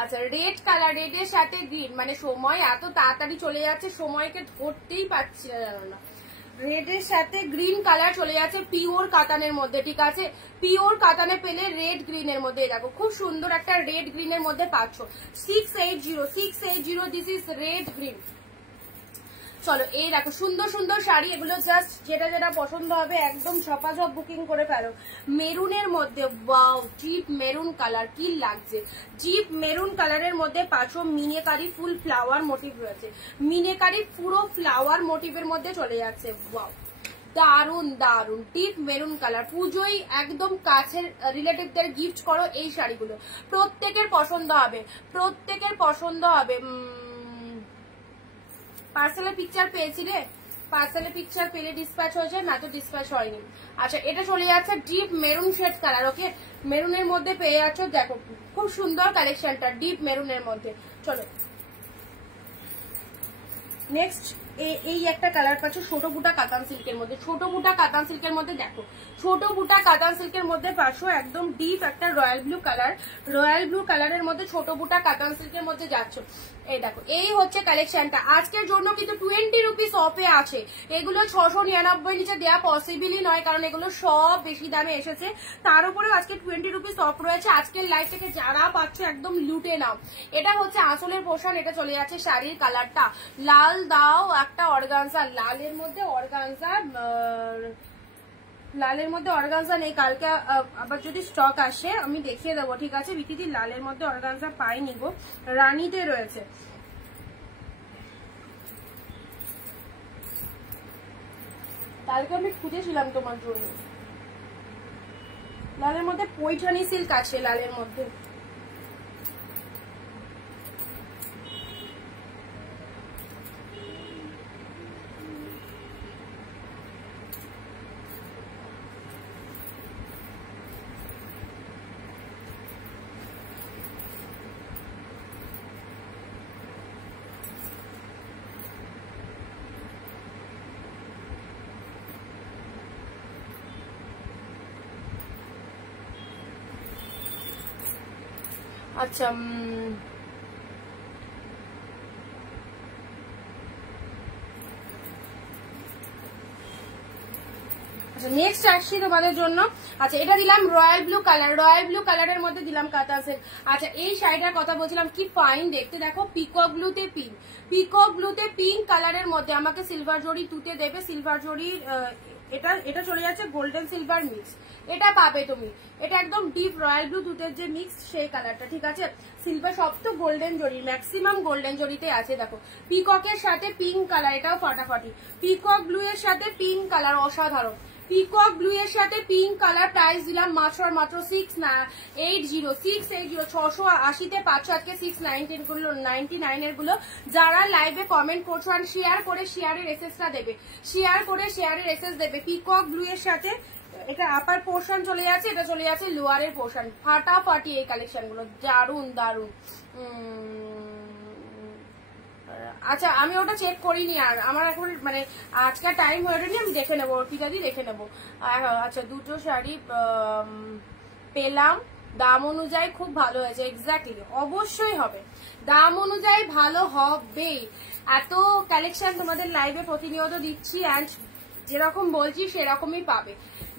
আচ্ছা রেড কালার, রেডের সাথে গ্রিন, মানে সময় এত তাড়াতাড়ি চলে যাচ্ছে, সময়কে ধরতেই পারছি না, জানো না। রেডের সাথে গ্রিন কালার চলে যাচ্ছে পিওর কাতানের মধ্যে, ঠিক আছে। পিওর কাতানে পেলে রেড গ্রিনের মধ্যে, দেখো খুব সুন্দর একটা রেড গ্রিনের মধ্যে পাচ্ছ। 680 দিস ইজ রেড গ্রিন। চলো এই দেখো সুন্দর সুন্দর শাড়ি, এগুলো জাস্ট যেটা পছন্দ হবে একদম ঝপাঝপ বুকিং করে ফেলো। মেরুনের মধ্যে, ওয়াও ডিপ মেরুন কালার, কি লাগছে। ডিপ মেরুন কালারের মধ্যে পাচ্ছ মিনেকারি ফুল ফ্লাওয়ার মোটিভ রয়েছে, মিনেকারি পুরো ফ্লাওয়ার মোটিভের মধ্যে চলে যাচ্ছে। ওয়াও দারুন ডিপ মেরুন কালার। পুজোয় একদম কাছের রিলেটিভদের গিফট করো এই শাড়িগুলো, প্রত্যেকের পছন্দ হবে। পার্সেলের পিকচার পেয়েছিলে? পার্সেলের পিকচার পেলে ডিসপ্যাচ হয়েছে, না তো ডিসপ্যাচ হয়নি। আচ্ছা এটা চলে যাচ্ছে ডিপ মেরুন শেড কালার, ওকে মেরুনের মধ্যে পেয়ে যাচ্ছ, দেখো খুব সুন্দর কালেকশনটা ডিপ মেরুনের মধ্যে। চলো নেক্সট এই একটা কালার পাচ্ছ ছোট বুটা কাতান সিল্কের মধ্যে, ছোট বুটা কাতান সিল্কের মধ্যে, দেখো ছোট বুটা কাতান সিল্কের মধ্যে পাচ্ছ একদম ডিপ একটা royal blue colour, royal blue কালারের মধ্যে ছোট বুটা কাতান সিল্কের মধ্যে যাচ্ছ। এই দেখো এই হচ্ছে কালেকশনটা। আজকের জন্য কিন্তু 20 রুপিস অফে আছে, এগুলো 699 নিচে দেওয়া পসিবলই নয়, কারণ এগুলো সব বেশি দামে এসেছে। তার উপরে আজকে 20 রুপিস অফ রয়েছে। আজকের লাইভ থেকে যারা পাচ্ছ একদম লুটে নাও। এটা হচ্ছে আঁচলের পোর্শন, এটা চলে যাচ্ছে শাড়ির কালারটা লাল দাও একটা অর্গানজা, লালের মধ্যে অর্গানজা নেই, কালকে আবার যদি স্টক আসে আমি দেখিয়ে দেবো, ঠিক আছে বিকিদি। লালের মধ্যে অর্গানজা পাইনি গো, রানীতে রয়েছে। কালকে আমি খুঁজেছিলাম তোমার জন্য, লালের মধ্যে পৈঠানি সিল্ক আছে, লালের মধ্যে। আচ্ছা নেক্সট আসছি তোমাদের জন্য। আচ্ছা এটা দিলাম royal blue colour, royal blue কালারের মধ্যে দিলাম কাতান সিল্ক। আচ্ছা এই শাড়িটার কথা বলছিলাম, কি ফাইন দেখতে, দেখো পিকক ব্লুতে পিঙ্ক, পিকক ব্লুতে পিঙ্ক কালারের মধ্যে আমাকে সিলভার জরি তুতে দেবে, সিলভার জরির এটা চলে যাচ্ছে গোল্ডেন সিলভার মিক্স, এটা পাবে তুমি। এটা একদম ডিপ রয়্যাল ব্লু দুধের যে মিক্স সেই কালারটা, ঠিক আছে। সিলভার সব তো গোল্ডেন জরি, ম্যাক্সিমাম গোল্ডেন জরিতে আছে। দেখো পিককের সাথে পিঙ্ক কালার, এটাও ফাটাফাটি। পিকক ব্লু এর সাথে পিঙ্ক কালার, অসাধারণ। পিকক ব্লু এর সাথে পিঙ্ক কালার, প্রাইস দিলাম মাত্র 680 680-তে পাচ্ছ আজকে 699 এর গুলো। যারা লাইভে কমেন্ট করছো আর শেয়ার করে শেয়ারের এসএসটা দেবে, শেয়ার করে শেয়ারের এসএস দেবে। পিকক ব্লু এর সাথে এটা আপার পোর্শন চলে যাচ্ছে, এটা চলে যাচ্ছে লোয়ারের পোর্শন, ফাটাফাটি এই কালেকশন গুলো, দারুন দারুন। আচ্ছা আমি ওটা চেক করিনি, আর আমার এখন মানে আজকে টাইম হয়নি, আমি দেখে নেবো, অর্পিতাদি দেখে নেবো। আচ্ছা দুটো শাড়ি পেলাম, দাম অনুযায়ী খুব ভালো হয়েছে, এক্স্যাক্টলি অবশ্যই হবে, দাম অনুযায়ী ভালো হবে। এত কালেকশন তোমাদের লাইভে প্রতিনিয়ত দিচ্ছি, অ্যান্ড যেরকম বলছি সেরকমই পাবে।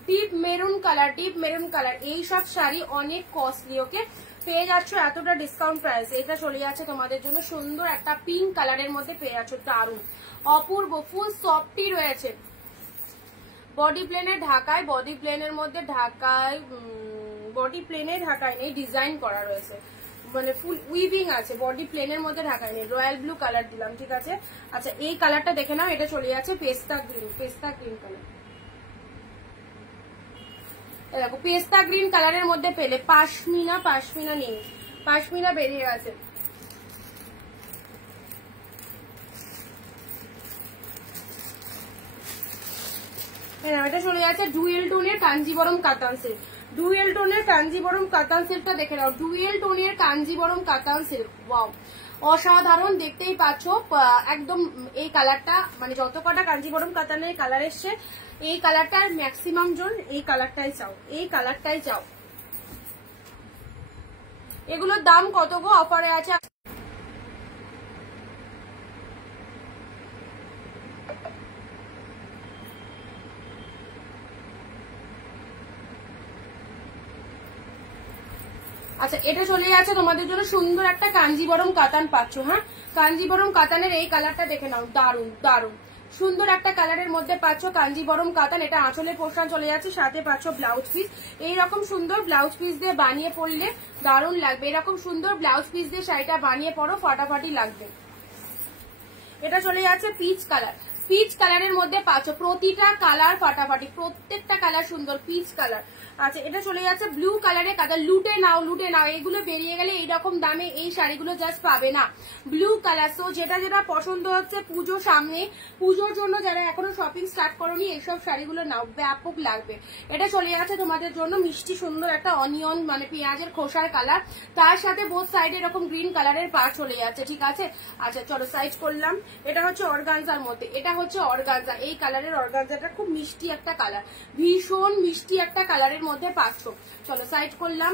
Deep maroon colour, deep maroon colour, এইসব শাড়ি অনেক কস্টলি, ওকে পেয়ে যাচ্ছ এতটা ডিসকাউন্ট প্রাইস। এটা চলে যাচ্ছে তোমাদের জন্য সুন্দর একটা পিঙ্ক কালারের মধ্যে পেয়ে যাচ্ছ, দারুন অপূর্ব, ফুল সফটি রয়েছে। বডি প্লেনের ঢাকায়, বডি প্লেনের মধ্যে ঢাকায়, বডি প্লেনে ঢাকায় নেই, ডিজাইন করা রয়েছে, মানে ফুল উইভিং আছে, বডি প্লেনের মধ্যে ঢাকায় নেই। রয়্যাল ব্লু কালার দিলাম, ঠিক আছে। আচ্ছা এই কালারটা দেখে নাও, এটা চলে যাচ্ছে পেস্তা গ্রিন, পেস্তা গ্রিন কালার। দেখো পেস্তা গ্রিন কালারের মধ্যে পেলে পাশমিনা, পাশমিনা নেই, পাশমিনা বেরিয়ে গেছে। এটা চলে যাচ্ছে ডুয়েল টোনের কাঞ্জিবরম কাতান সিল্ক, ডুয়েল টোনের কাঞ্জিবরম কাতান সিল্কটা দেখে নাও, ডুয়েল টোনের কাঞ্জিবরম কাতান সিল্ক। ওয়াও, অসাধারণ, দেখতেই পাচ্ছ একদম এই কালারটা, মানে যত কটা কাঞ্জিবরম কাতানের কালার এসছে এই কালারটার ম্যাক্সিমাম জন এই কালারটাই চাও, এই কালারটাই চাও। এগুলোর দাম কত গো? অফারে আছে আচ্ছা, এটা চলে যাচ্ছে তোমাদের জন্য সুন্দর একটা কাঞ্জিবরম কাতান পাচ্ছ। হ্যাঁ, কাঞ্জিবরম কাতানের এই কালারটা দেখে নাও, দারুন দারুন সুন্দর একটা কালারের মধ্যে পাচ্ছ কাঞ্জিবরম কাতান। এটা আঁচলের পোর্শন চলে যাচ্ছে, সাথে পাচ্ছ ব্লাউজ পিস। এইরকম সুন্দর ব্লাউজ পিস দিয়ে বানিয়ে পরলে দারুন লাগবে। এরকম সুন্দর ব্লাউজ পিস দিয়ে শাড়িটা বানিয়ে পরো, ফাটাফাটি লাগবে। এটা চলে যাচ্ছে পিচ কালার, পিচ কালারের মধ্যে পাচ্ছ প্রতিটা কালার ফাটাফাটি, প্রত্যেকটা কালার সুন্দর পিচ কালার। আচ্ছা, এটা চলে যাচ্ছে ব্লু কালারের কালার। লুটে নাও, লুটে নাও, এগুলো বেরিয়ে গেলে এইরকম দামে এই শাড়িগুলো জাস্ট পাবে না। ব্লু কালার, সো যেটা যেটা পছন্দ হচ্ছে পুজো সামনে, পুজোর জন্য যারা এখনো শপিং স্টার্ট করোনি এইসব শাড়িগুলো নাও, ব্যাপক লাগবে। এটা চলে যাচ্ছে তোমাদের জন্য মিষ্টি সুন্দর একটা অনিয়ন মানে পেঁয়াজের খোসার কালার, তার সাথে বোথ সাইডে এরকম গ্রিন কালারের পা চলে যাচ্ছে, ঠিক আছে। আচ্ছা চলো সাইজ করলাম। এটা হচ্ছে অর্গানজার মধ্যে, এটা হচ্ছে অর্গানজা, এই কালারের অর্গানজাটা খুব মিষ্টি একটা কালার, ভীষণ মিষ্টি একটা কালারের মধ্যে পাচ্ছ। চলো সাইড করলাম।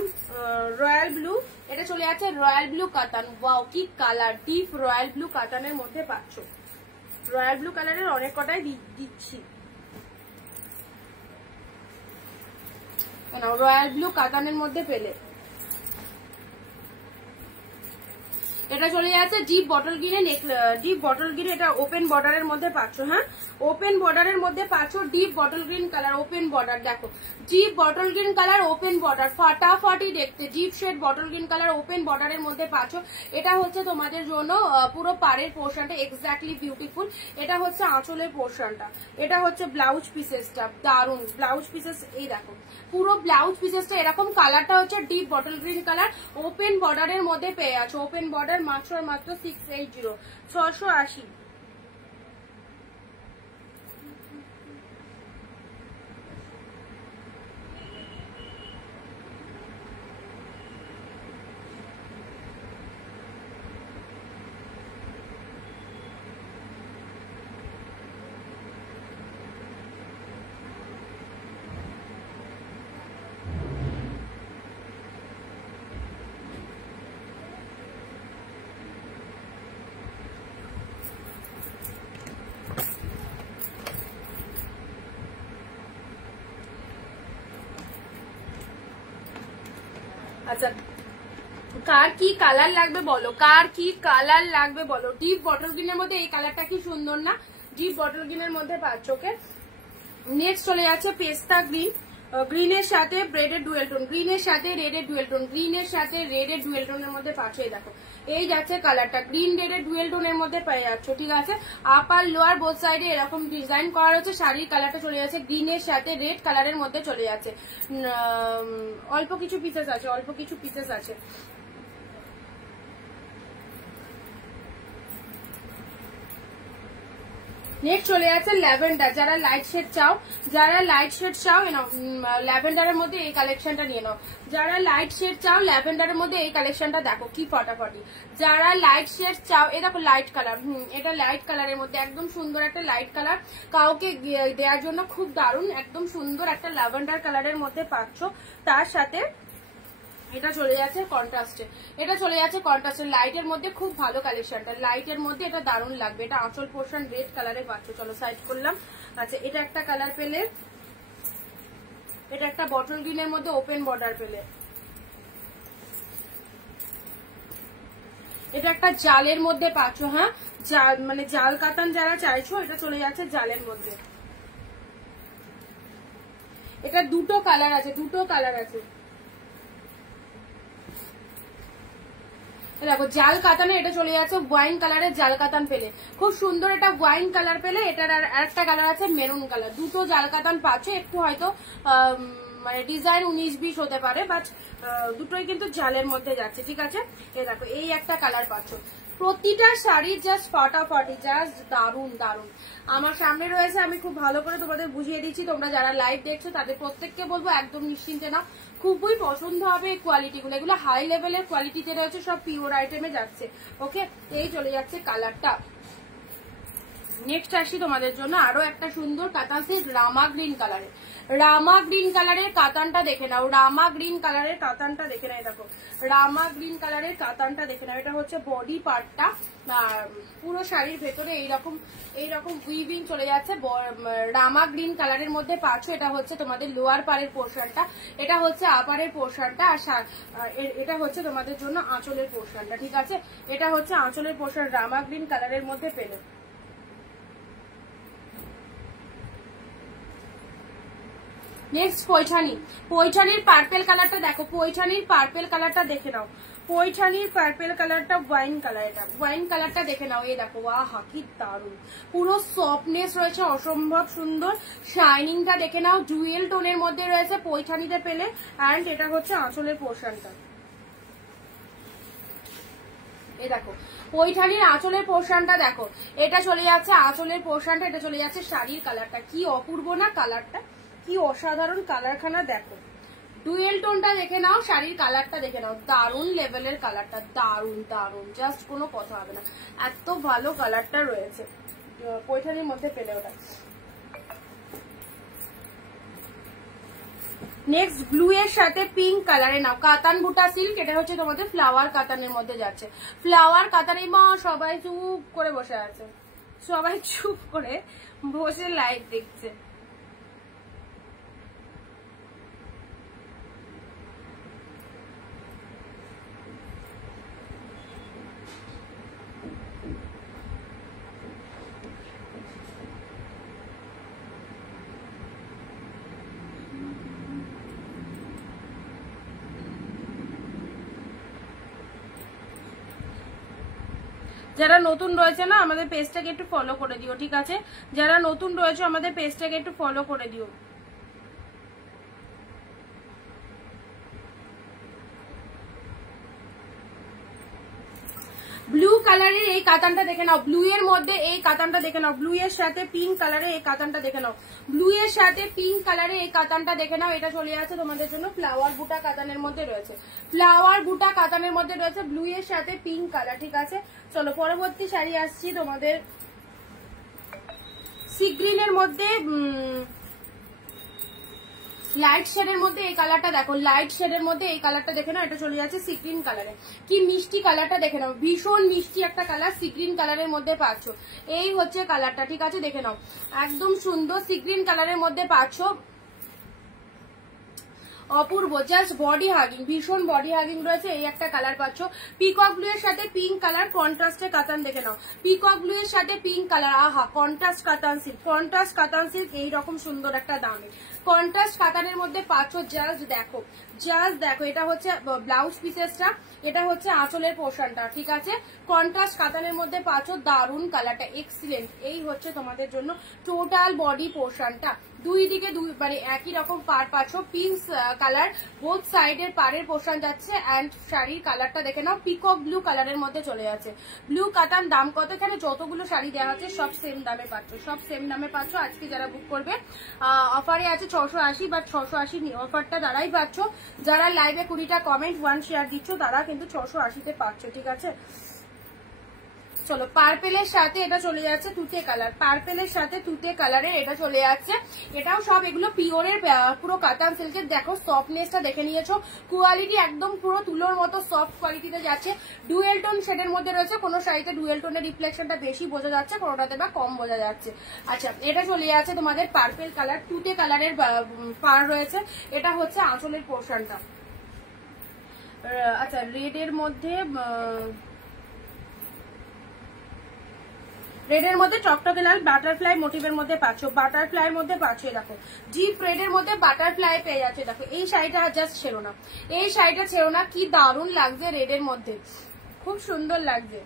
রয়্যাল ব্লু, এটা চলে যাচ্ছে রয়্যাল ব্লু কাতান। ওয়াও কি কালার, ডিপ রয়্যাল ব্লু কাতানের মধ্যে পাচ্ছ। রয়্যাল ব্লু কালারের অনেক কটাই দিচ্ছি, রয়্যাল ব্লু কাতানের মধ্যে পেলে। এটা চলে যাচ্ছে ডিপ বটল গ্রিনে, ডিপ বটল গ্রিন, এটা ওপেন বর্ডারের মধ্যে পাচ্ছ। হ্যাঁ, ওপেন বর্ডারের মধ্যে পাচ্ছ deep bottle green colour, open border. দেখো deep bottle green colour, open border, ফাটাফাটি দেখতে। Deep shade bottle green colour, open বর্ডারের মধ্যে পাচ্ছ। এটা হচ্ছে তোমাদের জন্য পুরো পাড়ের পোর্শনটা এক্স্যাক্টলি বিউটিফুল। এটা হচ্ছে আঁচলের পোর্শনটা, এটা হচ্ছে ব্লাউজ পিসেসটা, দারুন ব্লাউজ পিসেস। এই দেখো পুরো ব্লাউজ পিসেসটা এরকম, কালারটা হচ্ছে deep bottle green colour, open বর্ডারের মধ্যে পেয়ে আছো। ওপেন বর্ডার মাত্র মাত্র 680, 680। আচ্ছা, কার কি কালার লাগবে বলো, কার কি কালার লাগবে বলো। ডিপ বটল গ্রিনের মধ্যে এই কালারটা কি সুন্দর না, ডিপ বটল গ্রিনের মধ্যে পাচ্ছ। ওকে, নেক্সট চলে যাচ্ছে পেস্তা গ্রিন, গ্রিনের সাথে ব্রেডের ডুয়েল টোন, গ্রিনের সাথে রেডের ডুয়েল টোন, গ্রিনের সাথে রেডের ডুয়েল টোনের মধ্যে পাচ্ছ। এই দেখো এই যাচ্ছে কালারটা, গ্রিন রেডের ডুয়েল টোনের মধ্যে পেয়ে যাচ্ছ, ঠিক আছে। আপার লোয়ার বোথ সাইডে এরকম ডিজাইন করা হচ্ছে। শাড়ির কালারটা চলে যাচ্ছে গ্রিনের সাথে রেড কালারের মধ্যে চলে যাচ্ছে। অল্প কিছু পিসেস আছে, অল্প কিছু পিসেস আছে। নেক্সট চলে যাচ্ছে ল্যাভেন্ডার, যারা লাইট শেড চাও, যারা লাইট শেড চাও ল্যাভেন্ডারের মধ্যে এই কালেকশনটা নিয়ে নাও। যারা লাইট শেড চাও ল্যাভেন্ডারের মধ্যে এই কালেকশনটা দেখো কি ফটাফটি। যারা লাইট শেড চাও, এ দেখো লাইট কালার, এটা লাইট কালারের মধ্যে একদম সুন্দর একটা লাইট কালার, কাউকে দেওয়ার জন্য খুব দারুণ, একদম সুন্দর একটা ল্যাভেন্ডার কালারের মধ্যে পাচ্ছ। তার সাথে এটা চলে যাচ্ছে কন্ট্রাস্টে, এটা চলে যাচ্ছে কন্ট্রাস্টে লাইটের মধ্যে, খুব ভালো কালেকশনটা, লাইটের মধ্যে এটা দারুণ লাগবে। এটা আঁচল পোর্শন রেড কালারে পাচ্ছ। চলো সাইড করলাম। আচ্ছা, এটা একটা কালার পেলে, এটা একটা বটল গ্রিনের মধ্যে ওপেন বর্ডার পেলে, এটা একটা জালের মধ্যে পাচ্ছ। হ্যাঁ, মানে জাল কাতান যারা চাইছো, এটা চলে যাচ্ছে জালের মধ্যে। এটা দুটো কালার আছে, দুটো কালার আছে। দেখো জাল কাতানে এটা চলে যাচ্ছে ওয়াইন কালারের জাল কাতান পেলে, খুব সুন্দর একটা ওয়াইন কালার পেলে। এটার আর একটা কালার আছে মেরুন কালার, দুটো জাল কাতান পাচ্ছ। একটু হয়তো মানে ডিজাইন 19-20 হতে পারে, বাট দুটোই কিন্তু জালের মধ্যে যাচ্ছে, ঠিক আছে। এই দেখো এই একটা কালার পাচ্ছ। প্রতিটা শাড়ি জাস্ট ফাটাফাটি, জাস্ট দারুন দারুন। আমার সামনে রয়েছে, আমি খুব ভালো করে তোমাদের বুঝিয়ে দিচ্ছি, তোমরা যারা লাইভ দেখছো তাদের প্রত্যেককে বলবো একদম নিশ্চিন্তে না, খুবই পছন্দ হবে এই কোয়ালিটিগুলো। এগুলো হাই লেভেলের কোয়ালিটিতে রয়েছে, সব পিওর আইটেমে যাচ্ছে। ওকে, এই চলে যাচ্ছে কালারটা। নেক্সট আসি তোমাদের জন্য আরো একটা সুন্দর কাতান সিল্ক রামা গ্রিন কালারে। রামা গ্রিন কালারের কাতানটা দেখে নাও, রামা গ্রিন কালারের কাতানটা দেখে নাও। দেখো রামা গ্রিন কালারের কাতানটা দেখে নাও। এটা হচ্ছে বডি পার্টটা, পুরো শাড়ির ভেতরে এইরকম উইভিং চলে যাচ্ছে। রামা গ্রিন কালারের মধ্যে পাচ্ছ। এটা হচ্ছে তোমাদের লোয়ার পারের পোর্শনটা, এটা হচ্ছে আপারের পোর্শনটা, আর এটা হচ্ছে তোমাদের জন্য আঁচলের পোর্শনটা। ঠিক আছে, এটা হচ্ছে আঁচলের পোর্শন রামা গ্রিন কালারের মধ্যে পেলে। নেক্সট পৈঠানি, পৈঠানির পার্পেল কালারটা দেখো, পৈঠানির পার্পেল কালারটা দেখে নাও। পৈঠানির পার্পেল কালারটা ওয়াইন কালার, এটা ওয়াইন কালারটা দেখে নাও। এই দেখো, আহা কি দারুন, পুরো সফটনেস রয়েছে, অসম্ভব সুন্দর। শাইনিংটা দেখে নাও, জুয়েল টোনের মধ্যে রয়েছে পৈঠানিতে পেলে। অ্যান্ড এটা হচ্ছে আঁচলের পোর্শনটা। এই দেখো পৈঠানির আঁচলের পোর্শনটা দেখো, এটা চলে যাচ্ছে আঁচলের পোর্শনটা, এটা চলে যাচ্ছে শাড়ির কালারটা। কি অপূর্ব না কালারটা, কি অসাধারণ কালারখানা দেখো। ডুয়েল টোনটা দেখে নাও, শাড়ির কালারটা দেখে নাও, দারুন লেভেলের কালারটা, দারুন দারুন, জাস্ট কোনো কথা হবে না, এত ভালো কালারটা রয়েছে পৈঠানির মধ্যে পেলে ওটা। নেক্সট ব্লু এর সাথে পিঙ্ক কালারে নাও, কাতান বুটা সিল্ক। এটা হচ্ছে তোমাদের ফ্লাওয়ার কাতানের মধ্যে যাচ্ছে, ফ্লাওয়ার কাতানে। মা সবাই চুপ করে বসে আছে, সবাই চুপ করে বসে লাইভ দেখছে। যারা নতুন রয়েছে না আমাদের পেজটাকে একটু ফলো করে দিও, ঠিক আছে? যারা নতুন রয়েছে আমাদের পেজটাকে একটু ফলো করে দিও। ব্লু কালারের এই কাতানটা দেখে নাও, ব্লু এর মধ্যে এই কাতানটা দেখে নাও, ব্লু এর সাথে পিঙ্ক কালারে এই কাতানটা দেখে নাও, ব্লু এর সাথে পিঙ্ক কালারে এই কাতানটা দেখে নাও। এটা চলে যাচ্ছে তোমাদের জন্য ফ্লাওয়ার বুটা কাতানের মধ্যে রয়েছে, ফ্লাওয়ার বুটা কাতানের মধ্যে রয়েছে ব্লু এর সাথে পিঙ্ক কালার। ঠিক আছে, চলো পরবর্তী শাড়ি আসছি তোমাদের সি গ্রিনের মধ্যে, লাইট শেডের মধ্যে এই কালারটা দেখো, লাইট শেডের মধ্যে এই কালারটা দেখে নাও। এটা চলে যাচ্ছে সি গ্রিন কালারে, কি মিষ্টি কালারটা দেখে নাও, ভীষণ মিষ্টি একটা কালার, সি গ্রিন কালারের মধ্যে পাচ্ছ। এই হচ্ছে কালারটা, ঠিক আছে, দেখে নাও, একদম সুন্দর সি গ্রিন কালারের মধ্যে পাচ্ছ, অপূর্ব, জাস্ট বডি হাগিং, ভীষণ বডি হাগিং রয়েছে। এই একটা কালার পাচ্ছ, পিকক ব্লু এর সাথে পিঙ্ক কালার কন্ট্রাস্টে কাতান দেখে নাও, পিকক ব্লু এর সাথে পিঙ্ক কালার, আহা কন্ট্রাস্ট কাতান সিল্ক, কন্ট্রাস্ট কাতান সিল্ক এইরকম সুন্দর একটা দামে কন্ট্রাস্ট কাতানের মধ্যে পাচ্ছ। জাস্ট দেখো, জাস্ট দেখো, এটা হচ্ছে ব্লাউজ পিসেসটা, এটা হচ্ছে আঁচলের পোর্শনটা। ঠিক আছে, কন্ট্রাস্ট কাতানের মধ্যে পাচ্ছ, দারুন কালারটা, এক্সিলেন্ট। এই হচ্ছে তোমাদের জন্য টোটাল বডি পোর্শনটা, দুই দিকে মানে একই রকম পার পাচ্ছ, পিঙ্ক কালার বোথ সাইডের পাড়ের পোর্শন যাচ্ছে। অ্যান্ড শাড়ির কালারটা দেখে নাও, পিকক ব্লু কালারের মধ্যে চলে যাচ্ছে। ব্লু কাতান দাম কত? এখানে যতগুলো শাড়ি দেওয়া আছে সব সেম দামে পাচ্ছ, সব সেম দামে পাচ্ছ। আজকে যারা বুক করবে অফারে আছে 680, বা 680 অফারটা দ্বারাই পাচ্ছ। যারা লাইভে 20টা কমেন্ট 1 শেয়ার দিচ্ছ তারা কিন্তু 680-তে পাচ্ছ। ঠিক আছে, চলো পার্পেলের সাথে এটা চলে যাচ্ছে তুতে কালার, পার্পেলের সাথে তুতে কালারের এটা চলে যাচ্ছে। এটাও সব এগুলো পিওরের পুরো কাতান সিল্কের। দেখো সফটনেসটা দেখে নিয়েছো, কোয়ালিটি একদম পুরো তুলোর মতো সফট কোয়ালিটিতে যাচ্ছে। ডুয়েল টোন শেডের মধ্যে রয়েছে, কোনো শাড়িতে ডুয়েল টোনের রিফ্লেকশনটা বেশি বোঝা যাচ্ছে, কোনোটাতে বা কম বোঝা যাচ্ছে। আচ্ছা, এটা চলে যাচ্ছে তোমাদের পার্পেল কালার, তুতে কালারের পার রয়েছে। এটা হচ্ছে আঁচলের পোর্শনটা। আচ্ছা, রেডের মধ্যে রেডের মধ্যে টকটকে লাল বাটারফ্লাই মোটিভের মধ্যে পাচ্ছ, বাটারফ্লাইয়ের মধ্যে পাচ্ছ। দেখো ডিপ রেডের মধ্যে বাটারফ্লাই পেয়ে যাচ্ছে। দেখো এই শাড়িটা জাস্ট ছেড়ো না, এই শাড়িটা ছেড়ো না, কি দারুণ লাগছে রেডের মধ্যে, খুব সুন্দর লাগছে।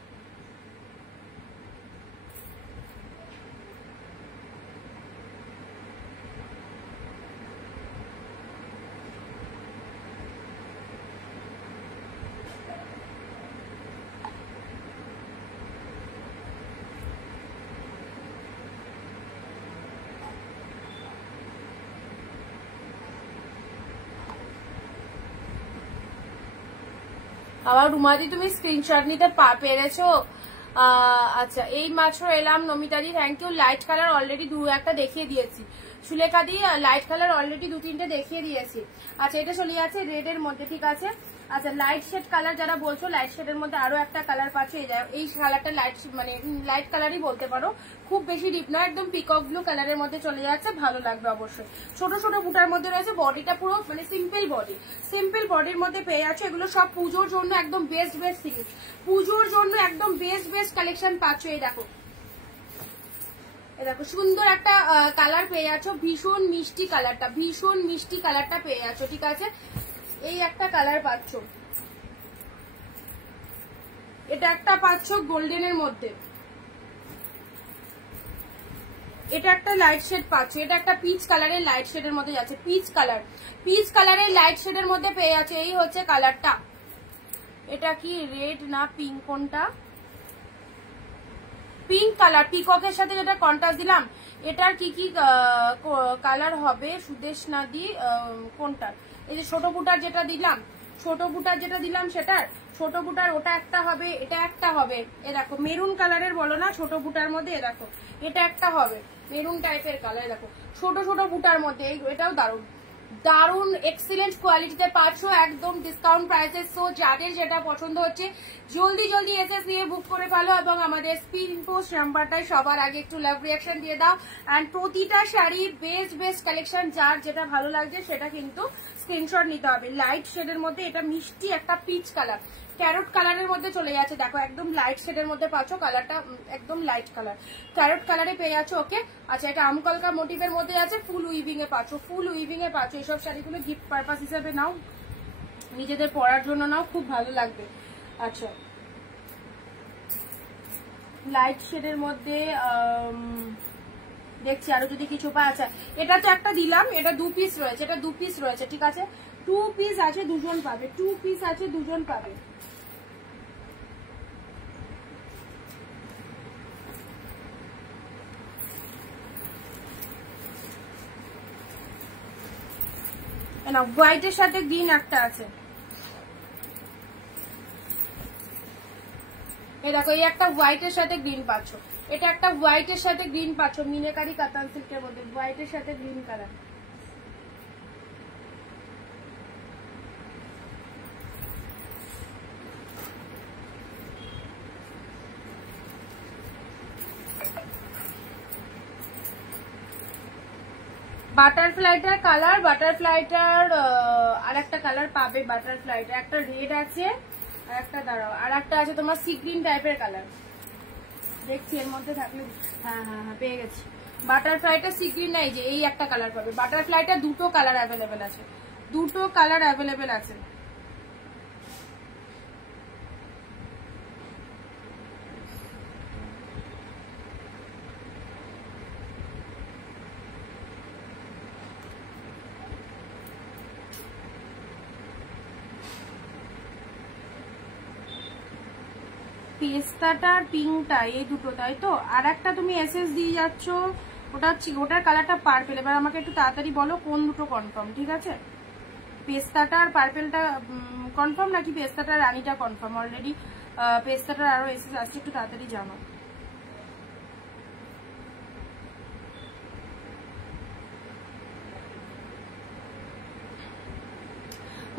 আবার রুমাদি তুমি স্ক্রিনশট নিতে পেরেছো? আচ্ছা, এই মাত্র এলাম নমিতাদি, thank you. Light colour already দু একটা দেখিয়ে দিয়েছি। Sulekha di light colour already 2-3টে দেখিয়ে দিয়েছি। আচ্ছা, এটা চলে যাচ্ছে রেড এর মধ্যে, ঠিক আছে। আচ্ছা, লাইট শেড কালার যারা বলছো, লাইট শেডের মধ্যে আরো একটা কালার পাচ্ছে। এই কালারটা লাইট মানে লাইট কালারই বলতে পারো, খুব বেশি ডিপ না, একদম পিকক ব্লু কালারের মধ্যে চলে যাচ্ছে, ভালো লাগবে অবশ্যই। ছোট ছোট বুটার মধ্যে রয়েছে, বডিটা পুরো মানে সিম্পল বডি, সিম্পল বডির মধ্যে পেয়ে যাচ্ছে। এগুলো সব পুজোর জন্য একদম বেস্ট বেস্ট থিংস, পুজোর জন্য একদম বেস্ট বেস্ট কালেকশন পাচ্ছ। এই দেখো, দেখো সুন্দর একটা কালার পেয়ে যাচ্ছ, ভীষণ মিষ্টি কালারটা, ভীষণ মিষ্টি কালারটা পেয়ে যাচ্ছ, ঠিক আছে। এই একটা কালার পাচ্ছ, এটা একটা পাচ্ছ গোল্ডেনের মধ্যে, এটা একটা লাইট শেড পাচ্ছ, এটা একটা পিচ কালারের লাইট শেডের মধ্যে যাচ্ছে, পিচ কালার, পিচ কালারের লাইট শেডের মধ্যে পেয়ে যাচ্ছে। এই হচ্ছে কালারটা। এটা কি রেড না পিঙ্ক, কোনটা? পিঙ্ক কালার, পিককের সাথে যেটা কন্ট্রাস্ট দিলাম, এটার কি কি কালার হবে সুদেশ নাদি? কোনটা? এই যে ছোট বুটার যেটা দিলাম, ছোট বুটার যেটা দিলাম সেটার, ছোট বুটার ওটা একটা হবে, এটা একটা হবে। এ দেখো মেরুন কালারের বলো না ছোট বুটার মধ্যে, এ দেখো এটা একটা হবে মেরুন টাইপের কালার, দেখো ছোট ছোট বুটার মধ্যে। এটাও দারুণ দারুণ এক্সিলেন্ট কোয়ালিটিতে পাচ্ছ, একদম ডিসকাউন্ট প্রাইসে। সো যাদের যেটা পছন্দ হচ্ছে জলদি জলদি এসএস নিয়ে বুক করে ফেলো, এবং আমাদের স্পিড পোস্ট নাম্বারটায় সবার আগে একটু লাভ রিয়াকশন দিয়ে দাও। অ্যান্ড প্রতিটা শাড়ি বেস্ট বেস্ট কালেকশন, যার যেটা ভালো লাগছে সেটা কিন্তু স্ক্রিনশট নিতে হবে। লাইট শেডের মধ্যে এটা মিষ্টি একটা পিচ কালার, ক্যারট কালারের মধ্যে চলে যাচ্ছে, দেখো একদম লাইট শেডের মধ্যে পাচ্ছ, কালারটা একদম লাইট কালার, ক্যারট কালারে পেয়ে যাচ্ছ। ওকে, আচ্ছা এটা আমকলকা মোটিভের মধ্যে আছে, ফুল উইভিং এ পাচ্ছ, ফুল উইভিং এ পাচ্ছ। এইসব শাড়িগুলো গিফট পারপাস হিসেবে নাও, নিজেদের পরার জন্য নাও, খুব ভালো লাগবে। আচ্ছা, লাইট শেডের মধ্যে দেখছি আরো যদি কিছু পাই। আচ্ছা, এটা তো একটা দিলাম, এটা 2 পিস রয়েছে, এটা 2 পিস রয়েছে, ঠিক আছে। 2 পিস আছে, দুজন পাবে, 2 পিস আছে, দুজন পাবে। না, হোয়াইটের সাথে গ্রিন একটা আছে, এই দেখো এই একটা হোয়াইটের সাথে গ্রিন পাচ্ছ, এটা একটা হোয়াইটের সাথে গ্রিন পাচ্ছ, মিনাকারি কাতান সিল্কের মধ্যে হোয়াইটের সাথে গ্রিন কালার। বাটারফ্লাইটার কালার, বাটারফ্লাইটার আর একটা কালার পাবে, বাটারফ্লাইটার একটা রেড আছে, আর একটা দাঁড়াও, আর একটা আছে তোমার সি গ্রিন টাইপের কালার, দেখছি এর মধ্যে থাকলে। হ্যাঁ হ্যাঁ হ্যাঁ, পেয়ে গেছি। বাটারফ্লাইটা সি গ্রিন নাই, যে এই একটা কালার পাবে। বাটারফ্লাইটা দুটো কালার অ্যাভেলেবেল আছে, দুটো কালার অ্যাভেলেবেল আছে। পেস্তাটা আর পিঙ্কটা, এই দুটো, তাই তো। আর একটা তুমি এসএস দিয়ে যাচ্ছ, ওটা ওটার কালারটা পার্পেল। এবার আমাকে একটু তাড়াতাড়ি বলো কোন দুটো কনফার্ম, ঠিক আছে। পেস্তাটা আর পার্পেলটা কনফার্ম নাকি পেস্তাটা রানীটা কনফার্ম? অলরেডি পেস্তাটার আরো এসএস আসছে, একটু তাড়াতাড়ি জানো।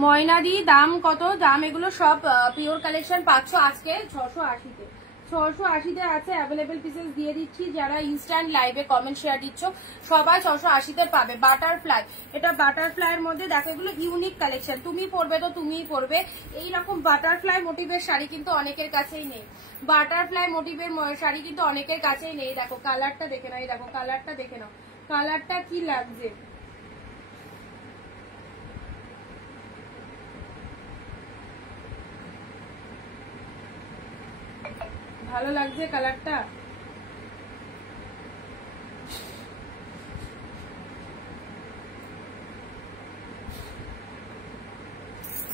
ময়নাদি দাম কত? দাম এগুলো সব পিওর কালেকশন পাচ্ছ আজকে 680-তে, 680-তে আছে, অ্যাভেলেবেল পিসেস দিয়ে দিচ্ছি। যারা ইনস্ট্যান্ট লাইভে কমেন্ট শেয়ার দিচ্ছ সবাই 680-তে পাবে। বাটারফ্লাই, এটা বাটারফ্লাইয়ের মধ্যে দেখো, এগুলো ইউনিক কালেকশন, তুমি পরবে তো তুমিই পরবে। এইরকম বাটারফ্লাই মোটিভের শাড়ি কিন্তু অনেকের কাছেই নেই, বাটারফ্লাই মোটিভের শাড়ি কিন্তু অনেকের কাছেই নেই। দেখো কালারটা দেখে নাও, এই দেখো কালারটা দেখে নাও, কালারটা কি লাগছে, ভালো লাগছে কালারটা।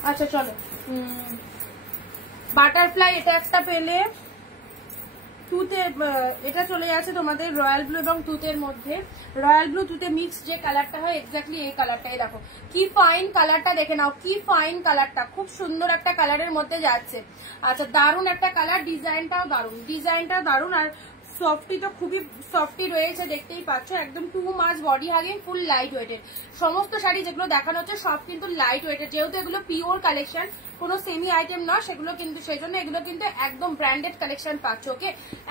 আচ্ছা চলো, বাটারফ্লাই এটা একটা পেলে, তুতে, এটা চলে যাচ্ছে তোমাদের রয়্যাল ব্লু এবং তুতের মধ্যে। রয়্যাল ব্লু তুতে মিক্স যে কালারটা হয় এক্স্যাক্টলি এই কালারটাই। দেখো কি ফাইন কালারটা, দেখে নাও কি ফাইন কালারটা, খুব সুন্দর একটা কালারের মধ্যে যাচ্ছে। আচ্ছা দারুণ একটা কালার, ডিজাইনটাও দারুণ, ডিজাইনটাও দারুণ। আর সফটি তো খুবই সফটি রয়েছে, দেখতেই পাচ্ছ একদম টু মাচ বডি হাগিং, ফুল লাইট ওয়েটের। সমস্ত শাড়ি যেগুলো দেখানো হচ্ছে সব কিন্তু লাইট ওয়েটের, যেহেতু এগুলো পিওর কালেকশন, কোনো সেমি আইটেম নয় সেগুলো, কিন্তু সেই জন্য এগুলো কিন্তু একদম ব্র্যান্ডেড কালেকশন পাচ্ছ। ওকে,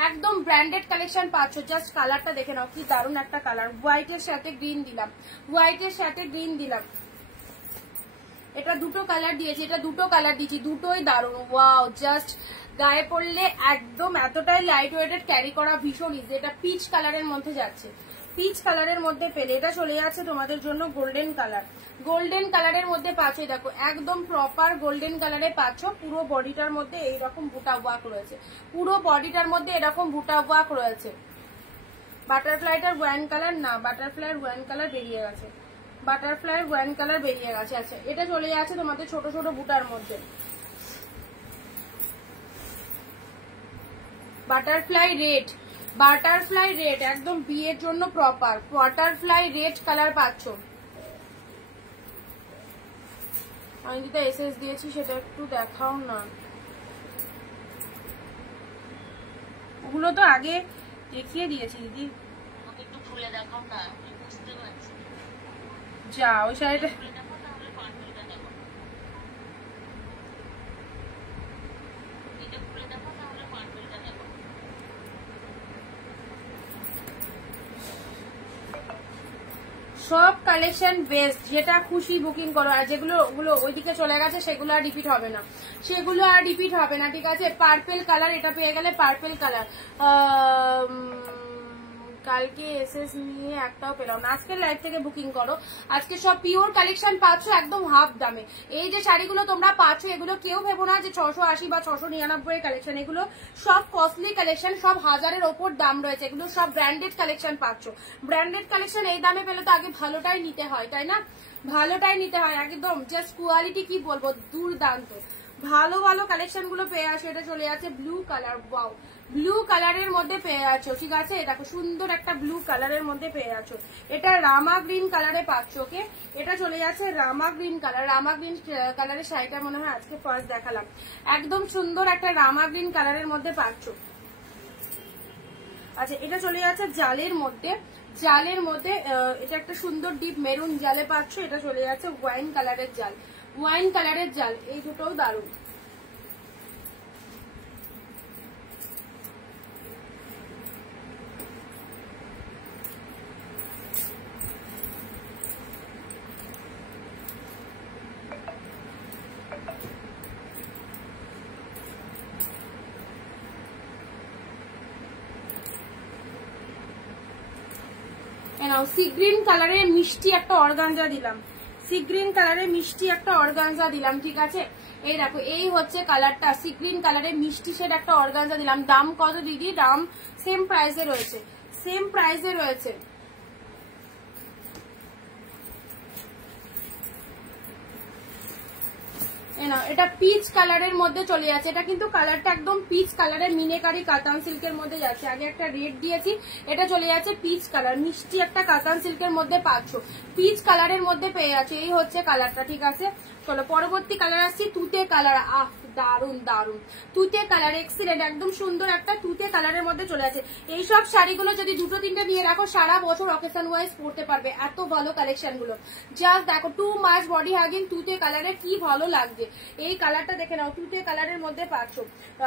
একদম ব্র্যান্ডেড কালেকশন পাচ্ছ। জাস্ট কালারটা দেখে নাও কি দারুণ একটা কালার, হোয়াইটের সাথে গ্রিন দিলাম, হোয়াইটের সাথে গ্রিন দিলাম। এটা দুটো কালার দিয়েছি, এটা দুটো কালার দিয়েছি, দুটোই দারুণ। ওয়াও, জাস্ট গায়ে পড়লে একদম এতটাই লাইট ওয়েটেড, ক্যারি করা ভীষণ ইজি। এটা পিচ কালারের মধ্যে যাচ্ছে, পিচ কালারের মধ্যে পেলে। এটা চলে যাচ্ছে তোমাদের জন্য গোল্ডেন কালার, গোল্ডেন কালারের মধ্যে পাচ্ছ। দেখো একদম প্রপার গোল্ডেন কালারে পাচ্ছ। পুরো বডিটার মধ্যে এইরকম বুটা ওয়ার্ক রয়েছে, পুরো বডিটার মধ্যে এরকম বুটা ওয়ার্ক রয়েছে। বাটারফ্লাইটার ওয়ান কালার না, বাটারফ্লাইয়ের ওয়ান কালার বেরিয়ে গেছে, বাটারফ্লাইয়ের ওয়ান কালার বেরিয়ে গেছে। আচ্ছা এটা চলে যাচ্ছে তোমাদের ছোট ছোট বুটার মধ্যে, বাটারফ্লাই রেড, বাটারফ্লাই রেড একদম বিয়ের জন্য প্রপার বাটারফ্লাই রেড কালার পাচ্ছ। আমি যেটা এসএস দিয়েছি সেটা একটু দেখাও না, ওগুলো তো আগে দেখিয়ে দিয়েছি দিদি, একটু খুলে দেখাও না, বুঝতে পারছি। যা ওই শাড়িটা সব কালেকশন বেস্ট, যেটা খুশি বুকিং করো। আর যেগুলো ওগুলো ওইদিকে চলে গেছে সেগুলো আর রিপিট হবে না, সেগুলো আর রিপিট হবে না, ঠিক আছে। পার্পেল কালার, এটা পেয়ে গেলে পার্পেল কালার। কালকে এসএস নিয়ে একটাও পেলাম না, আজকের লাইভ থেকে বুকিং করো। আজকে সব পিওর কালেকশন পাচ্ছ একদম হাফ দামে। এই যে শাড়িগুলো তোমরা পাচ্ছ এগুলো কেউ ভেবো না যে 680 বা 699 কালেকশন, এগুলো সব কস্টলি কালেকশন, সব হাজারের ওপর দাম রয়েছে। এগুলো সব ব্র্যান্ডেড কালেকশন পাচ্ছ। ব্র্যান্ডেড কালেকশন এই দামে পেলে তো আগে ভালোটাই নিতে হয়, তাই না? ভালোটাই নিতে হয় একদম। জাস্ট কোয়ালিটি কি বলবো, দুর্দান্ত। ভালো ভালো কালেকশন গুলো পেয়ে আসো। এটা চলে যাচ্ছে ব্লু কালার, ওয়াও ব্লু কালারের মধ্যে পেয়ে আছো, ঠিক আছে। দেখো সুন্দর একটা ব্লু কালারের মধ্যে পেয়ে আছো। এটা রামা গ্রিন কালারে পাচ্ছ। ওকে, এটা চলে যাচ্ছে রামা গ্রিন কালার। রামা গ্রিন কালারের শাড়িটা মনে হয় আজকে ফার্স্ট দেখালাম। একদম সুন্দর একটা রামা গ্রিন কালারের মধ্যে পাচ্ছ। আচ্ছা এটা চলে যাচ্ছে জালের মধ্যে, জালের মধ্যে এটা একটা সুন্দর ডিপ মেরুন জালে পাচ্ছ। এটা চলে যাচ্ছে ওয়াইন কালারের জাল, ওয়াইন কালারের জাল। এই দুটোও দারুণ। সি গ্রিন কালারের মিষ্টি একটা অর্গানজা দিলাম, সি গ্রিন কালারের মিষ্টি একটা অর্গানজা দিলাম, ঠিক আছে। এই দেখো এই হচ্ছে কালারটা, সি গ্রিন কালারের মিষ্টি শেড একটা অর্গানজা দিলাম। দাম কত দিদি? দাম সেম প্রাইসে রয়েছে, সেম প্রাইসে রয়েছে। এটা পিচ কালারের মধ্যে চলে যাচ্ছে। এটা কিন্তু কালারটা একদম পিচ কালারের, মিনেকারি কাতান সিল্কের মধ্যে যাচ্ছে। আগে একটা রেড দিয়েছি, এটা চলে যাচ্ছে পিচ কালার, মিষ্টি একটা কাতান সিল্কের মধ্যে পাচ্ছ। পিচ কালারের মধ্যে পেয়ে যাচ্ছে। এই হচ্ছে কালারটা, ঠিক আছে। চলো পরবর্তী কালার আসছি, তুতে কালার। আহ দারুন দারুন, তুতে কালার এক্সিলেন্ট, একদম সুন্দর একটা তুতে কালারের মধ্যে চলে আছে। এইসব শাড়িগুলো যদি দুটো তিনটে নিয়ে রাখো সারা বছর অকেশন ওয়াইজ পরতে পারবে, এত ভালো কালেকশন গুলো। জাস্ট দেখো টু মাচ বডি হাগিং তুতে কালারে, কি ভালো লাগছে। এই কালারটা দেখে নাও, তুতে কালারের মধ্যে পাচ্ছ।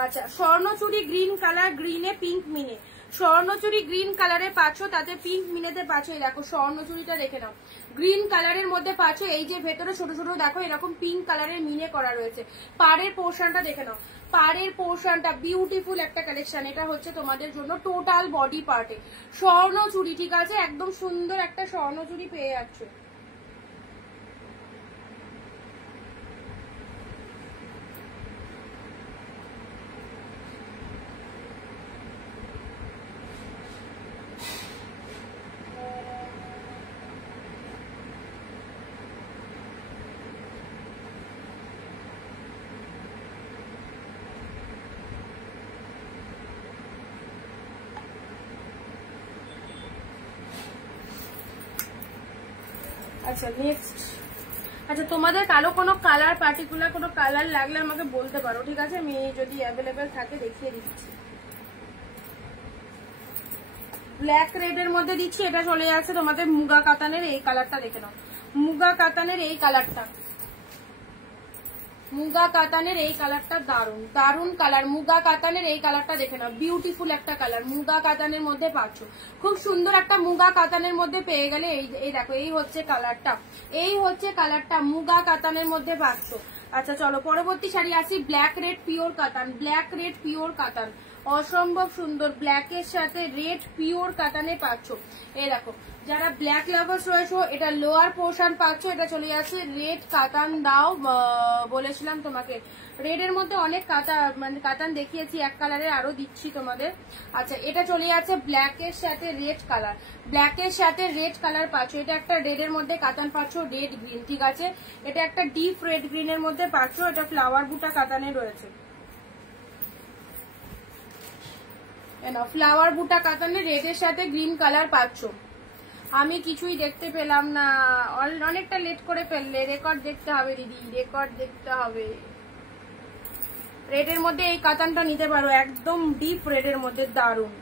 আচ্ছা স্বর্ণচুরি গ্রিন কালার, গ্রিনে পিঙ্ক মিনে, স্বর্ণচুরি গ্রিন কালারে পাচ্ছ, তাতে পিঙ্ক মিনেতে পাচ্ছ। এই দেখো স্বর্ণচুরিটা দেখে নাও, গ্রিন কালারের মধ্যে পাচ্ছ। এই যে ভেতরে ছোট ছোট দেখো এরকম পিঙ্ক কালারের মিনে করা রয়েছে। পাড়ের পোর্শনটা দেখে নাও, পাড়ের পোর্শনটা বিউটিফুল একটা কালেকশন। এটা হচ্ছে তোমাদের জন্য টোটাল বডি পার্টে স্বর্ণচুরি, ঠিক আছে। একদম সুন্দর একটা স্বর্ণচুরি পেয়ে যাচ্ছ। আচ্ছা নেক্সট, আচ্ছা তোমাদের কালো কোনো কালার পার্টিকুলার কোনো কালার লাগলে আমাকে বলতে পারো, ঠিক আছে? আমি যদি অ্যাভেলেবেল থাকে দেখিয়ে দিচ্ছি। ব্ল্যাক রেড এর মধ্যে দিচ্ছি, এটা চলে যাচ্ছে তোমাদের মুগা কাতানের এই কালারটা, দেখে নাও মুগা কাতানের এই কালারটা, মুগা কাতানের এই কালারটা দারুন দারুন কালার। মুগা কাতানের এই কালারটা দেখে নাও, বিউটিফুল একটা কালার মুগা কাতানের মধ্যে পাচ্ছ, খুব সুন্দর একটা মুগা কাতানের মধ্যে পেয়ে গেলে। এই দেখো এই হচ্ছে কালারটা, এই হচ্ছে কালারটা মুগা কাতানের মধ্যে পাচ্ছ। আচ্ছা চলো পরবর্তী শাড়ি আসি, ব্ল্যাক রেড পিওর কাতান, ব্ল্যাক রেড পিওর কাতান, অসম্ভব সুন্দর ব্ল্যাকের সাথে রেড পিওর কাতানে পাচ্ছ। এই দেখো যারা ব্ল্যাক লাভার্স রয়েছে এটা লোয়ার পোর্শন পাচ্ছ, এটা চলে যাচ্ছে রেড কাতান দাও বলেছিলাম তোমাকে। রেড এর মধ্যে অনেক মানে কাতান দেখিয়েছি, এক কালারের আরো দিচ্ছি তোমাদের। আচ্ছা এটা চলে যাচ্ছে ব্ল্যাক এর সাথে রেড কালার, ব্ল্যাক এর সাথে রেড কালার পাচ্ছ। এটা একটা রেড এর মধ্যে কাতান পাচ্ছ, রেড গ্রিন, ঠিক আছে? এটা একটা ডিপ রেড গ্রিন এর মধ্যে পাচ্ছ, এটা ফ্লাওয়ার বুটা কাতানে রয়েছে। ফ্লাওয়ার বুটা কাতানে রেড এর সাথে গ্রিন কালার পাচ্ছ। আমি কিছুই দেখতে পেলাম না, অনেকটা লেট করে ফেললে, রেকর্ড দেখতে হবে দিদি, রেকর্ড দেখতে হবে। রেড এর মধ্যে এই কাতানটা নিতে পারো, একদম ডিপ রেড এর মধ্যে দারুন,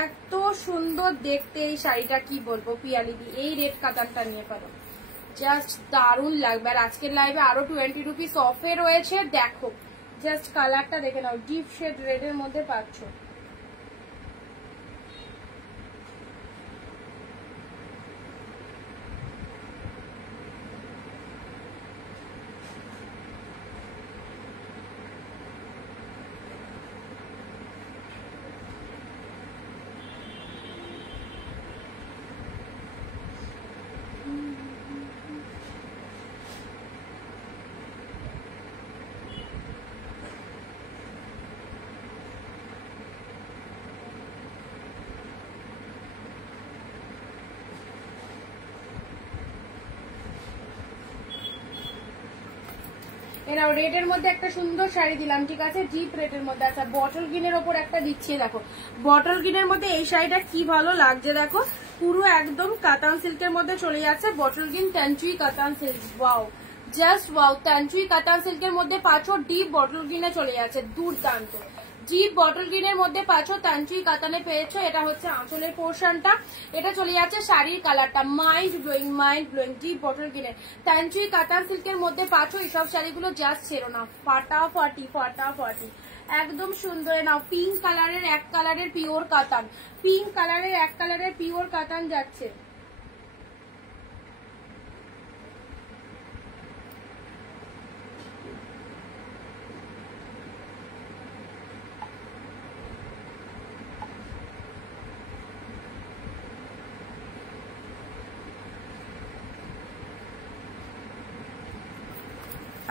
এত সুন্দর দেখতে এই শাড়িটা, কি বলবো পিয়ালিদি, এই রেড কাতানটা নিয়ে পারো, জাস্ট দারুন লাগবে। আর আজকের লাইভে আরো 20 রুপিস অফে রয়েছে, দেখো জাস্ট কালারটা দেখে নাও, ডিপ শেড রেড এর মধ্যে পাচ্ছ। রেড এর মধ্যে একটা সুন্দর শাড়ি দিলাম, ঠিক আছে? ডিপ রেড এর মধ্যে। আচ্ছা বটল গ্রিনের ওপর একটা দিচ্ছি, দেখো বটল গ্রিনের মধ্যে এই শাড়িটা কি ভালো লাগছে, দেখো পুরো একদম কাতান সিল্কের মধ্যে চলে যাচ্ছে, বটল গ্রিন তানচুই কাতান সিল্ক, ওয়াও জাস্ট ওয়াও, তানচুই কাতান সিল্কের মধ্যে পাচ্ছ, ডিপ বটল গ্রিনে চলে যাচ্ছে, দুর্দান্ত। ডিপ বটল গ্রিনের মধ্যে পাচ্ছ, তানচুই কাতানে পেয়েছো। এটা হচ্ছে আঁচলের পোর্শনটা, এটা চলে যাচ্ছে শাড়ির কালারটা, mind blowing mind blowing, deep bottle গ্রিনের তানচুই কাতান সিল্কের মধ্যে পাচ্ছ। এইসব শাড়িগুলো জাস্ট ছেড়ো না, ফাটাফাটি ফাটাফাটি, একদম সুন্দর। নাও পিঙ্ক কালারের এক কালারের পিওর কাতান, পিঙ্ক কালারের এক কালারের পিওর কাতান যাচ্ছে।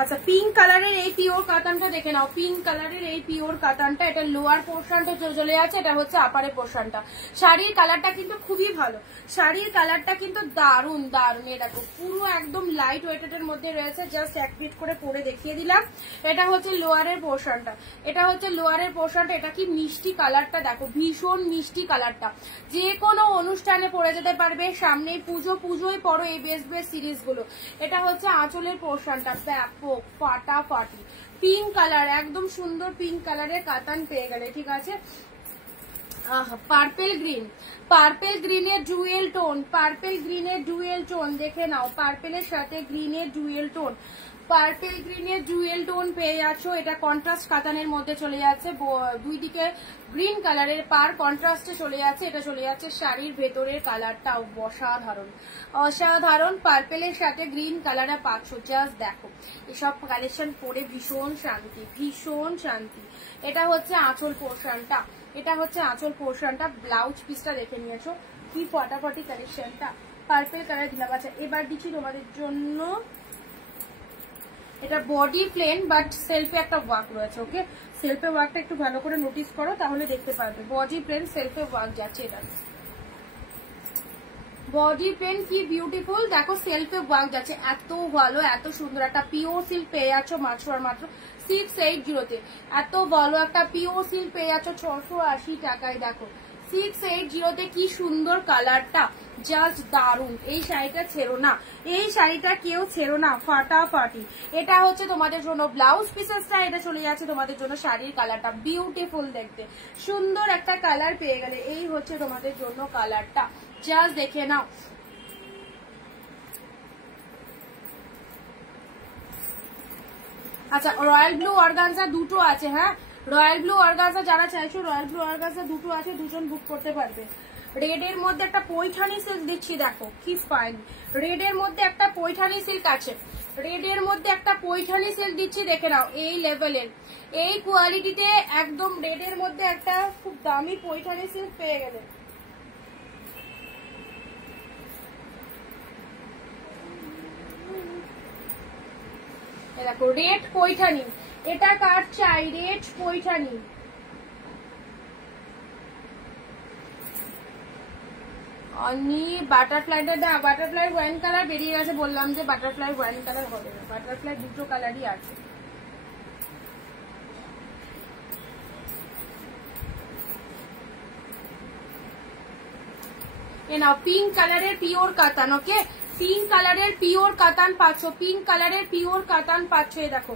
আচ্ছা পিঙ্ক কালারের এই পিওর কাতানটা দেখে নাও, পিঙ্ক কালারের এই পিওর কাতানটা, এটা লোয়ার পোর্শনটা চলে যাচ্ছে, এটা হচ্ছে আপারের পোর্শনটা। শাড়ির কালারটা কিন্তু খুবই ভালো, শাড়ির কালারটা কিন্তু দারুন দারুন। এই দেখো পুরো একদম লাইট ওয়েটেড এর মধ্যে রয়েছে, জাস্ট এক পিট করে পরে দেখিয়ে দিলাম। এটা হচ্ছে লোয়ারের পোর্শনটা, এটা হচ্ছে লোয়ারের পোর্শনটা। এটা কি মিষ্টি কালারটা দেখো, ভীষণ মিষ্টি কালারটা, যে কোনো অনুষ্ঠানে পরে যেতে পারবে, সামনেই পুজো, পুজোয় পরো এই বেস্ট বেস্ট সিরিজ গুলো। এটা হচ্ছে আঁচলের পোর্শনটা, দেখো ফাটাফাটি পিঙ্ক কালার, একদম সুন্দর পিঙ্ক কালারের কাতান পেয়ে গেলে, ঠিক আছে? পার্পেল গ্রিন, পার্পেল গ্রিনের ডুয়েল টোন, পার্পেল গ্রিনের ডুয়েল টোন দেখে নাও, পার্পেলের সাথে গ্রিনের ডুয়েল টোন, পার্পেল গ্রিনের ডুয়েল টোন পেয়ে যাচ্ছ। এটা কন্ট্রাস্ট কাতানের মধ্যে চলে যাচ্ছে, দুই দিকে গ্রিন কালারের পার কন্ট্রাস্টে চলে যাচ্ছে। এটা চলে যাচ্ছে শাড়ির ভেতরের কালারটা, অসাধারণ অসাধারণ, পার্পেলের সাথে গ্রিন কালারে পাচ্ছ। জাস্ট দেখো এসব কালেকশন পরে ভীষণ শান্তি, ভীষণ শান্তি। এটা হচ্ছে আঁচল পোর্শনটা, এটা হচ্ছে আঁচল পোর্শনটা, ব্লাউজ পিসটা দেখে নিয়েছো, কি ফটাফটি কালেকশনটা, পার্পেল কালার দিলাম। আচ্ছা এবার দিচ্ছি তোমাদের জন্য, এটা বডি প্লেন বাট সেলফে একটা ওয়ার্ক রয়েছে, ওকে? সেলফে ওয়ার্কটা একটু ভালো করে নোটিস করো, তাহলে দেখতে পারবে। বডি প্লেন সেলফে ওয়ার্ক যাচ্ছে, এটা বডি প্লেন, কি বিউটিফুল দেখো, সেলফে ওয়ার্ক যাচ্ছে, এত ভালো এত সুন্দর একটা পিওর সিল্ক পেয়ে যাচ্ছ মাত্র আর মাত্র 680 তে। এত ভালো একটা পিওর সিল্ক পেয়ে যাচ্ছ 680 টাকায়, দেখো 680 কি সুন্দর কালারটা, জাস্ট দারুন। এই শাড়িটা ছেড়ো না, এই শাড়িটা কেউ ছেড়ো না, ফাটাফাটি। এটা হচ্ছে তোমাদের জন্য ব্লাউজ পিসেসটা, এটা চলে যাচ্ছে তোমাদের জন্য শাড়ির কালারটা, বিউটিফুল দেখতে, সুন্দর একটা কালার পেয়ে গেলে। এই হচ্ছে তোমাদের জন্য কালারটা, জাস্ট দেখে নাও। আচ্ছা, রয়্যাল ব্লু অর্গানজা দুটো আছে, হ্যাঁ রয়্যাল ব্লু অর্গানজা যারা চাইছো, রয়্যাল ব্লু অর্গানজা দুটো আছে, দুজন বুক করতে পারবে। রেড এর মধ্যে একটা পৈঠানি সিল্ক দিচ্ছি, দেখো কি ফাইন। রেড এর মধ্যে একটা পৈঠানি সিল্ক আছে, রেড এর মধ্যে একটা পৈঠানি সিল্ক দিচ্ছি, দেখে নাও এই লেভেলের, এই কোয়ালিটিতে একদম রেড এর মধ্যে একটা খুব দামি পৈঠানি সিল্ক পেয়ে গেলে। দেখো রেড পৈঠানি, এটা কার চাই, রেড পৈঠানি। অনি বাটারফ্লাইটা দা, বাটারফ্লাই ওয়াইন কালার বেরিয়ে গেছে, বললাম যে বাটারফ্লাই ওয়াইন কালার হবে না, বাটারফ্লাই দুটো কালারই আছে। এ নাও পিঙ্ক কালারের পিওর কাতান, ওকে পিঙ্ক কালারের পিওর কাতান পাচ্ছ, পিঙ্ক কালারের পিওর কাতান পাচ্ছ। এই দেখো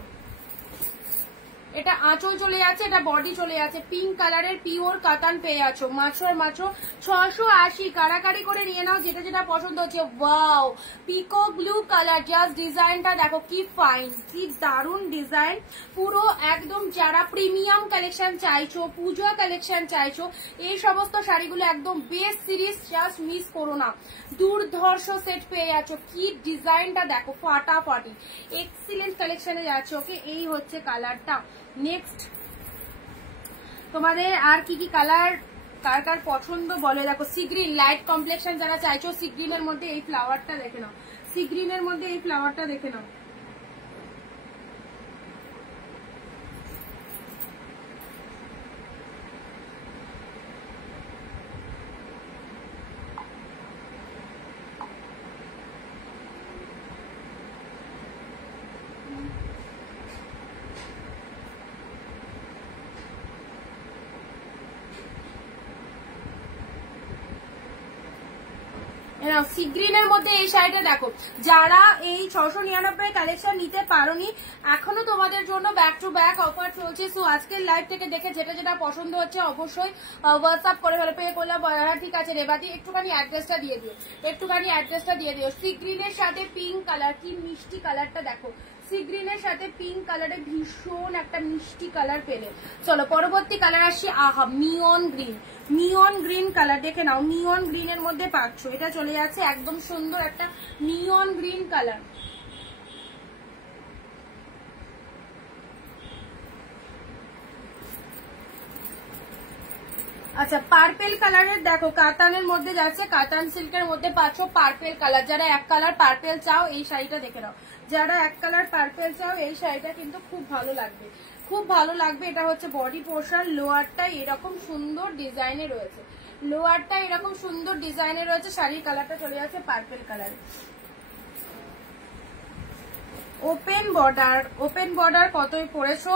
এটা আঁচল চলে যাচ্ছে, এটা বডি চলে যাচ্ছে, পিঙ্ক কালারের পিওর কাতান পেয়ে আছো মাত্র 680। কারাকারি করে নিয়ে নাও যেটা যেটা পছন্দ হচ্ছে। ওয়াও, পিকো ব্লু কালার, জাস্ট ডিজাইনটা দেখো কি ফাইন, কি দারুন ডিজাইন। পুরো একদম যারা প্রিমিয়াম কালেকশন চাইছো, পূজা কালেকশন চাইছো, এই সমস্ত শাড়িগুলো একদম বেস্ট সিরিজ, জাস্ট মিস করো না। দুর্ধর্ষ সেট পেয়ে যাচ্ছ, কি ডিজাইনটা দেখো ফাটাফাটি, এক্সিলেন্ট কালেকশনে যাচ্ছে। ওকে এই হচ্ছে কালারটা। নেক্সট তোমাদের আর কি কি কালার কার কার পছন্দ বলে, দেখো সি গ্রিন লাইট কমপ্লেক্সন যারা চাইছো, সি গ্রিনের মধ্যে এই ফ্লাওয়ারটা দেখে নাও, সি গ্রিনের মধ্যে এই ফ্লাওয়ারটা দেখে নাও। সি গ্রিনের মধ্যে এই শাড়িটা দেখো, যারা এই 699 কালেকশন নিতে পারোনি, এখনো তোমাদের জন্য ব্যাক টু ব্যাক অফার চলছে। সো আজকের লাইভ থেকে দেখে যেটা যেটা পছন্দ হচ্ছে অবশ্যই হোয়াটসঅ্যাপ করে ফেলো। পে করলাম, হ্যাঁ ঠিক আছে রেবাদি, একটুখানি অ্যাড্রেসটা দিয়ে দিও, একটুখানি অ্যাড্রেসটা দিয়ে দিও। সি গ্রিনের সাথে পিঙ্ক কালার, কি মিষ্টি কালারটা দেখো, সি গ্রিনের সাথে পিঙ্ক কালারে ভীষণ একটা মিষ্টি কালার পেলে। চলো পরবর্তী কালার আসছি, আহা নিয়ন গ্রিন, নিয়ন গ্রিন কালার দেখে নাও, নিয়ন গ্রিনের মধ্যে পাচ্ছ, এটা চলে যাচ্ছে একদম সুন্দর একটা নিয়ন গ্রিন কালার। আচ্ছা পার্পেল কালারের দেখো, কাতানের মধ্যে যাচ্ছে, কাতান সিল্কের মধ্যে পাচ্ছ পার্পেল কালার। যারা এক কালার পার্পেল চাও এই শাড়িটা দেখে নাও, যারা এক কালার পার্পেল চাও এই শাড়িটা কিন্তু খুব ভালো লাগবে, খুব ভালো লাগবে। এটা হচ্ছে বডি পোর্শন, লোয়ারটা এরকম সুন্দর ডিজাইনে রয়েছে, লোয়ারটা এরকম সুন্দর ডিজাইনে রয়েছে, শাড়ির কালারটা চলে যাচ্ছে পার্পেল কালারে। ওপেন বর্ডার, ওপেন বর্ডার কতই পড়েছো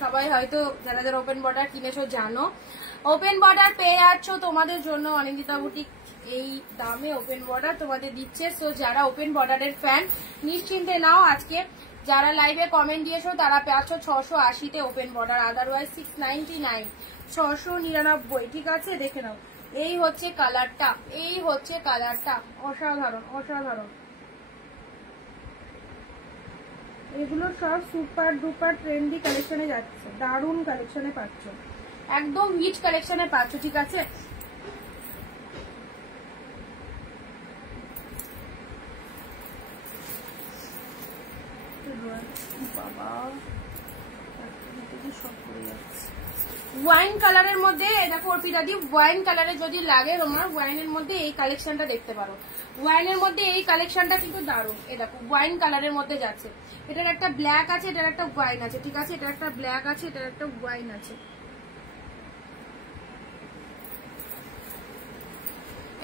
সবাই হয়তো যারা যারা ওপেন বর্ডার কিনেছো জানো। ওপেন বর্ডার পেয়ে যাচ্ছ তোমাদের জন্য অনিন্দিতা বুটিক এই দামে ওপেন বর্ডার তোমাদের দিচ্ছে। সো যারা ওপেন বর্ডারের ফ্যান নিশ্চিন্তে নাও, আজকে যারা লাইভে কমেন্ট দিয়েছো তারা পাচ্ছ 680-তে ওপেন বর্ডার, আদারওয়াইজ 699, 699। ঠিক আছে দেখে নাও, এই হচ্ছে কালারটা, এই হচ্ছে কালারটা, অসাধারণ অসাধারণ। এগুলো সব সুপার ডুপার ট্রেন্ডি কালেকশনে যাচ্ছে, দারুণ কালেকশনে পাচ্ছ, একদম হিট কালেকশনে পাচ্ছ। ঠিক আছে বাবা সব পড়ে যাচ্ছে। ওয়াইন কালারের মধ্যে দেখো অর্পিতাদি, ওয়াইন কালারে যদি লাগে তোমার, ওয়াইনের মধ্যে এই কালেকশনটা দেখতে পারো, ওয়াইনের মধ্যে এই কালেকশনটা কিন্তু দারুণ। এ দেখো ওয়াইন কালারের মধ্যে যাচ্ছে, এটার একটা ব্ল্যাক আছে, এটার একটা ওয়াইন আছে। ঠিক আছে এটার একটা ব্ল্যাক আছে, এটার একটা ওয়াইন আছে।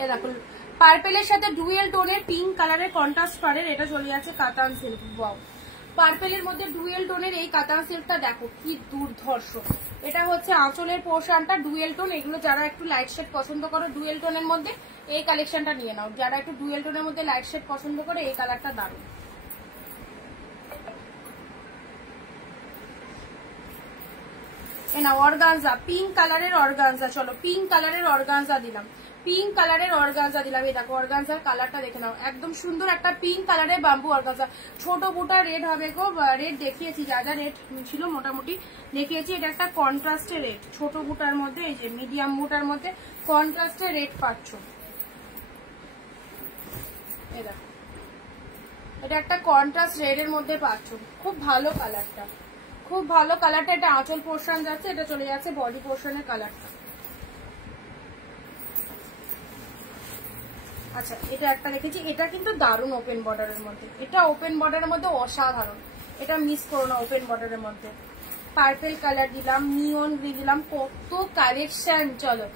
এ দেখো পার্পেলের সাথে ডুয়েল টোনের পিঙ্ক কালারের কন্ট্রাস্ট পাড়ের, এটা চলে যাচ্ছে কাতান সিল্ক। ওয়াও, পার্পেলের মধ্যে ডুয়েল টোনের এই কাতান সিল্কটা দেখো কি দুর্ধর্ষ, এটা হচ্ছে আঁচলের পোর্শনটা ডুয়েল টোন। এগুলো যারা একটু লাইট শেড পছন্দ করো ডুয়েল টোনের মধ্যে এই কালেকশনটা নিয়ে নাও। যারা একটু ডুয়েল টোনের মধ্যে লাইট শেড পছন্দ করে এই কালারটা দারুণ। না অর্গানজা, পিঙ্ক কালারের অর্গানজা, চলো পিঙ্ক কালারের অর্গানজা দিলাম, পিঙ্ক কালারের অর্গানজা দিলাম। এই দেখো অর্গানজার কালারটা দেখে নাও, একদম সুন্দর একটা পিঙ্ক কালারের বাম্বু অর্গানজা। ছোট বুটা রেড হবে গো, রেড দেখিয়েছি, যা যা রেড ছিল মোটামুটি দেখিয়েছি। এটা একটা কন্ট্রাস্টের রেড, ছোট বুটার মধ্যে, এই যে মিডিয়াম বুটার মধ্যে কন্ট্রাস্টের রেড পাচ্ছ। এই দেখো এটা একটা কন্ট্রাস্ট রেড এর মধ্যে পাচ্ছ, খুব ভালো কালারটা, খুব ভালো কালারটা। এটা আঁচল পোর্শন যাচ্ছে, এটা চলে যাচ্ছে বডি পোর্শনের কালারটা। আচ্ছা এটা একটা দেখেছি, এটা কিন্তু দারুণ ওপেন বর্ডারের মধ্যে, এটা ওপেন বর্ডারের মধ্যে অসাধারণ, এটা মিস করো না। ওপেন বর্ডারের মধ্যে পার্পেল কালার দিলাম, নিয়ন গ্রিন দিলাম, কত কালেকশন, চলো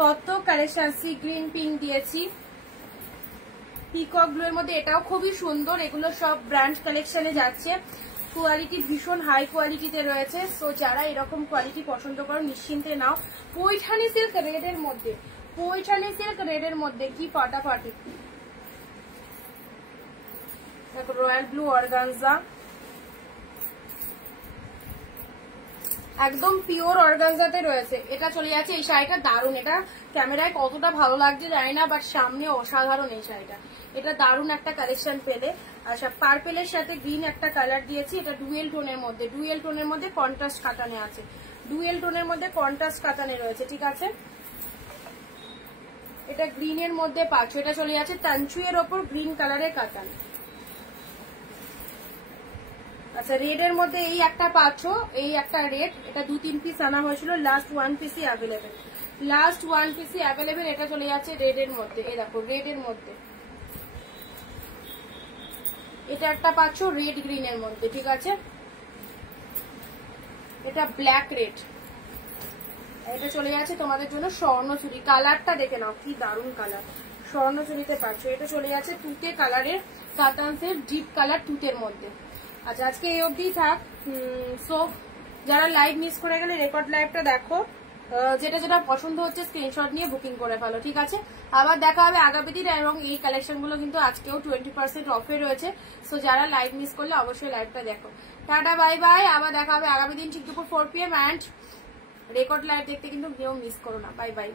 কত কালেকশন। সি গ্রিন পিঙ্ক দিয়েছি, পিকক ব্লু এর মধ্যে এটাও খুবই সুন্দর। এগুলো সব ব্র্যান্ড কালেকশনে যাচ্ছে, কোয়ালিটি ভীষণ হাই কোয়ালিটিতে রয়েছে। সো যারা এরকম কোয়ালিটি পছন্দ করো নিশ্চিন্তে নাও। পৈঠানি সিল্ক রেড এর মধ্যে, পৈঠানি সিল্ক রেড এর মধ্যে কি ফাটাফাটি। দেখো রয়্যাল ব্লু অর্গানজা, একদম পিওর অর্গানজাতে রয়েছে। এটা চলে যাচ্ছে, এই শাড়িটা দারুণ, এটা ক্যামেরায় কতটা ভালো লাগছে জানি না, বাট সামনে অসাধারণ এই শাড়িটা। এটা দারুণ একটা কালেকশন পেলে। আচ্ছা পার্পেলের সাথে গ্রিন একটা কালার দিয়েছি, এটা ডুয়েল টোনের মধ্যে, ডুয়েল টোনের মধ্যে কন্ট্রাস্ট কাটানে আছে, ডুয়েল টোনের মধ্যে কন্ট্রাস্ট কাটানে রয়েছে, ঠিক আছে। এটা গ্রিনের মধ্যে পাচ্ছ, এটা চলে যাচ্ছে তানচুয়ের ওপর গ্রিন কালারের কাটান। আচ্ছা রেড এর মধ্যে এই একটা পাচ্ছ, এই একটা রেড, এটা 2-3 পিস আনা হয়েছিল, লাস্ট 1 পিসই অ্যাভেলেবেল, লাস্ট 1 পিসই অ্যাভেলেবেল। এটা চলে যাচ্ছে রেড এর মধ্যে, এই দেখো রেড এর মধ্যে এটা একটা পাচ্ছ রেড গ্রিন এর মধ্যে, ঠিক আছে। এটা ব্ল্যাক রেড, এটা চলে যাচ্ছে তোমাদের জন্য স্বর্ণচুরি। কালারটা দেখে নাও কি দারুণ কালার, স্বর্ণচুরিতে পাচ্ছ। এটা চলে যাচ্ছে তুতে কালারের, কাতানসের ডিপ কালার তুতের মধ্যে। আচ্ছা আজকে এই অবধি থাক। সো যারা লাইভ মিস করে গেলে রেকর্ড লাইভটা দেখো, যেটা যেটা পছন্দ হচ্ছে স্ক্রিনশট নিয়ে বুকিং করে ফেলো, ঠিক আছে। আবার দেখা হবে আগামী দিন, এবং এই কালেকশন গুলো কিন্তু আজকেও 20% অফে রয়েছে। সো যারা লাইভ মিস করলে অবশ্যই লাইভটা দেখো। টাটা বাই বাই, আবার দেখা হবে আগামী দিন ঠিক দুপুর 4 PM, অ্যান্ড রেকর্ড লাইভ দেখতে কিন্তু কেউ মিস করো না। Bye bye.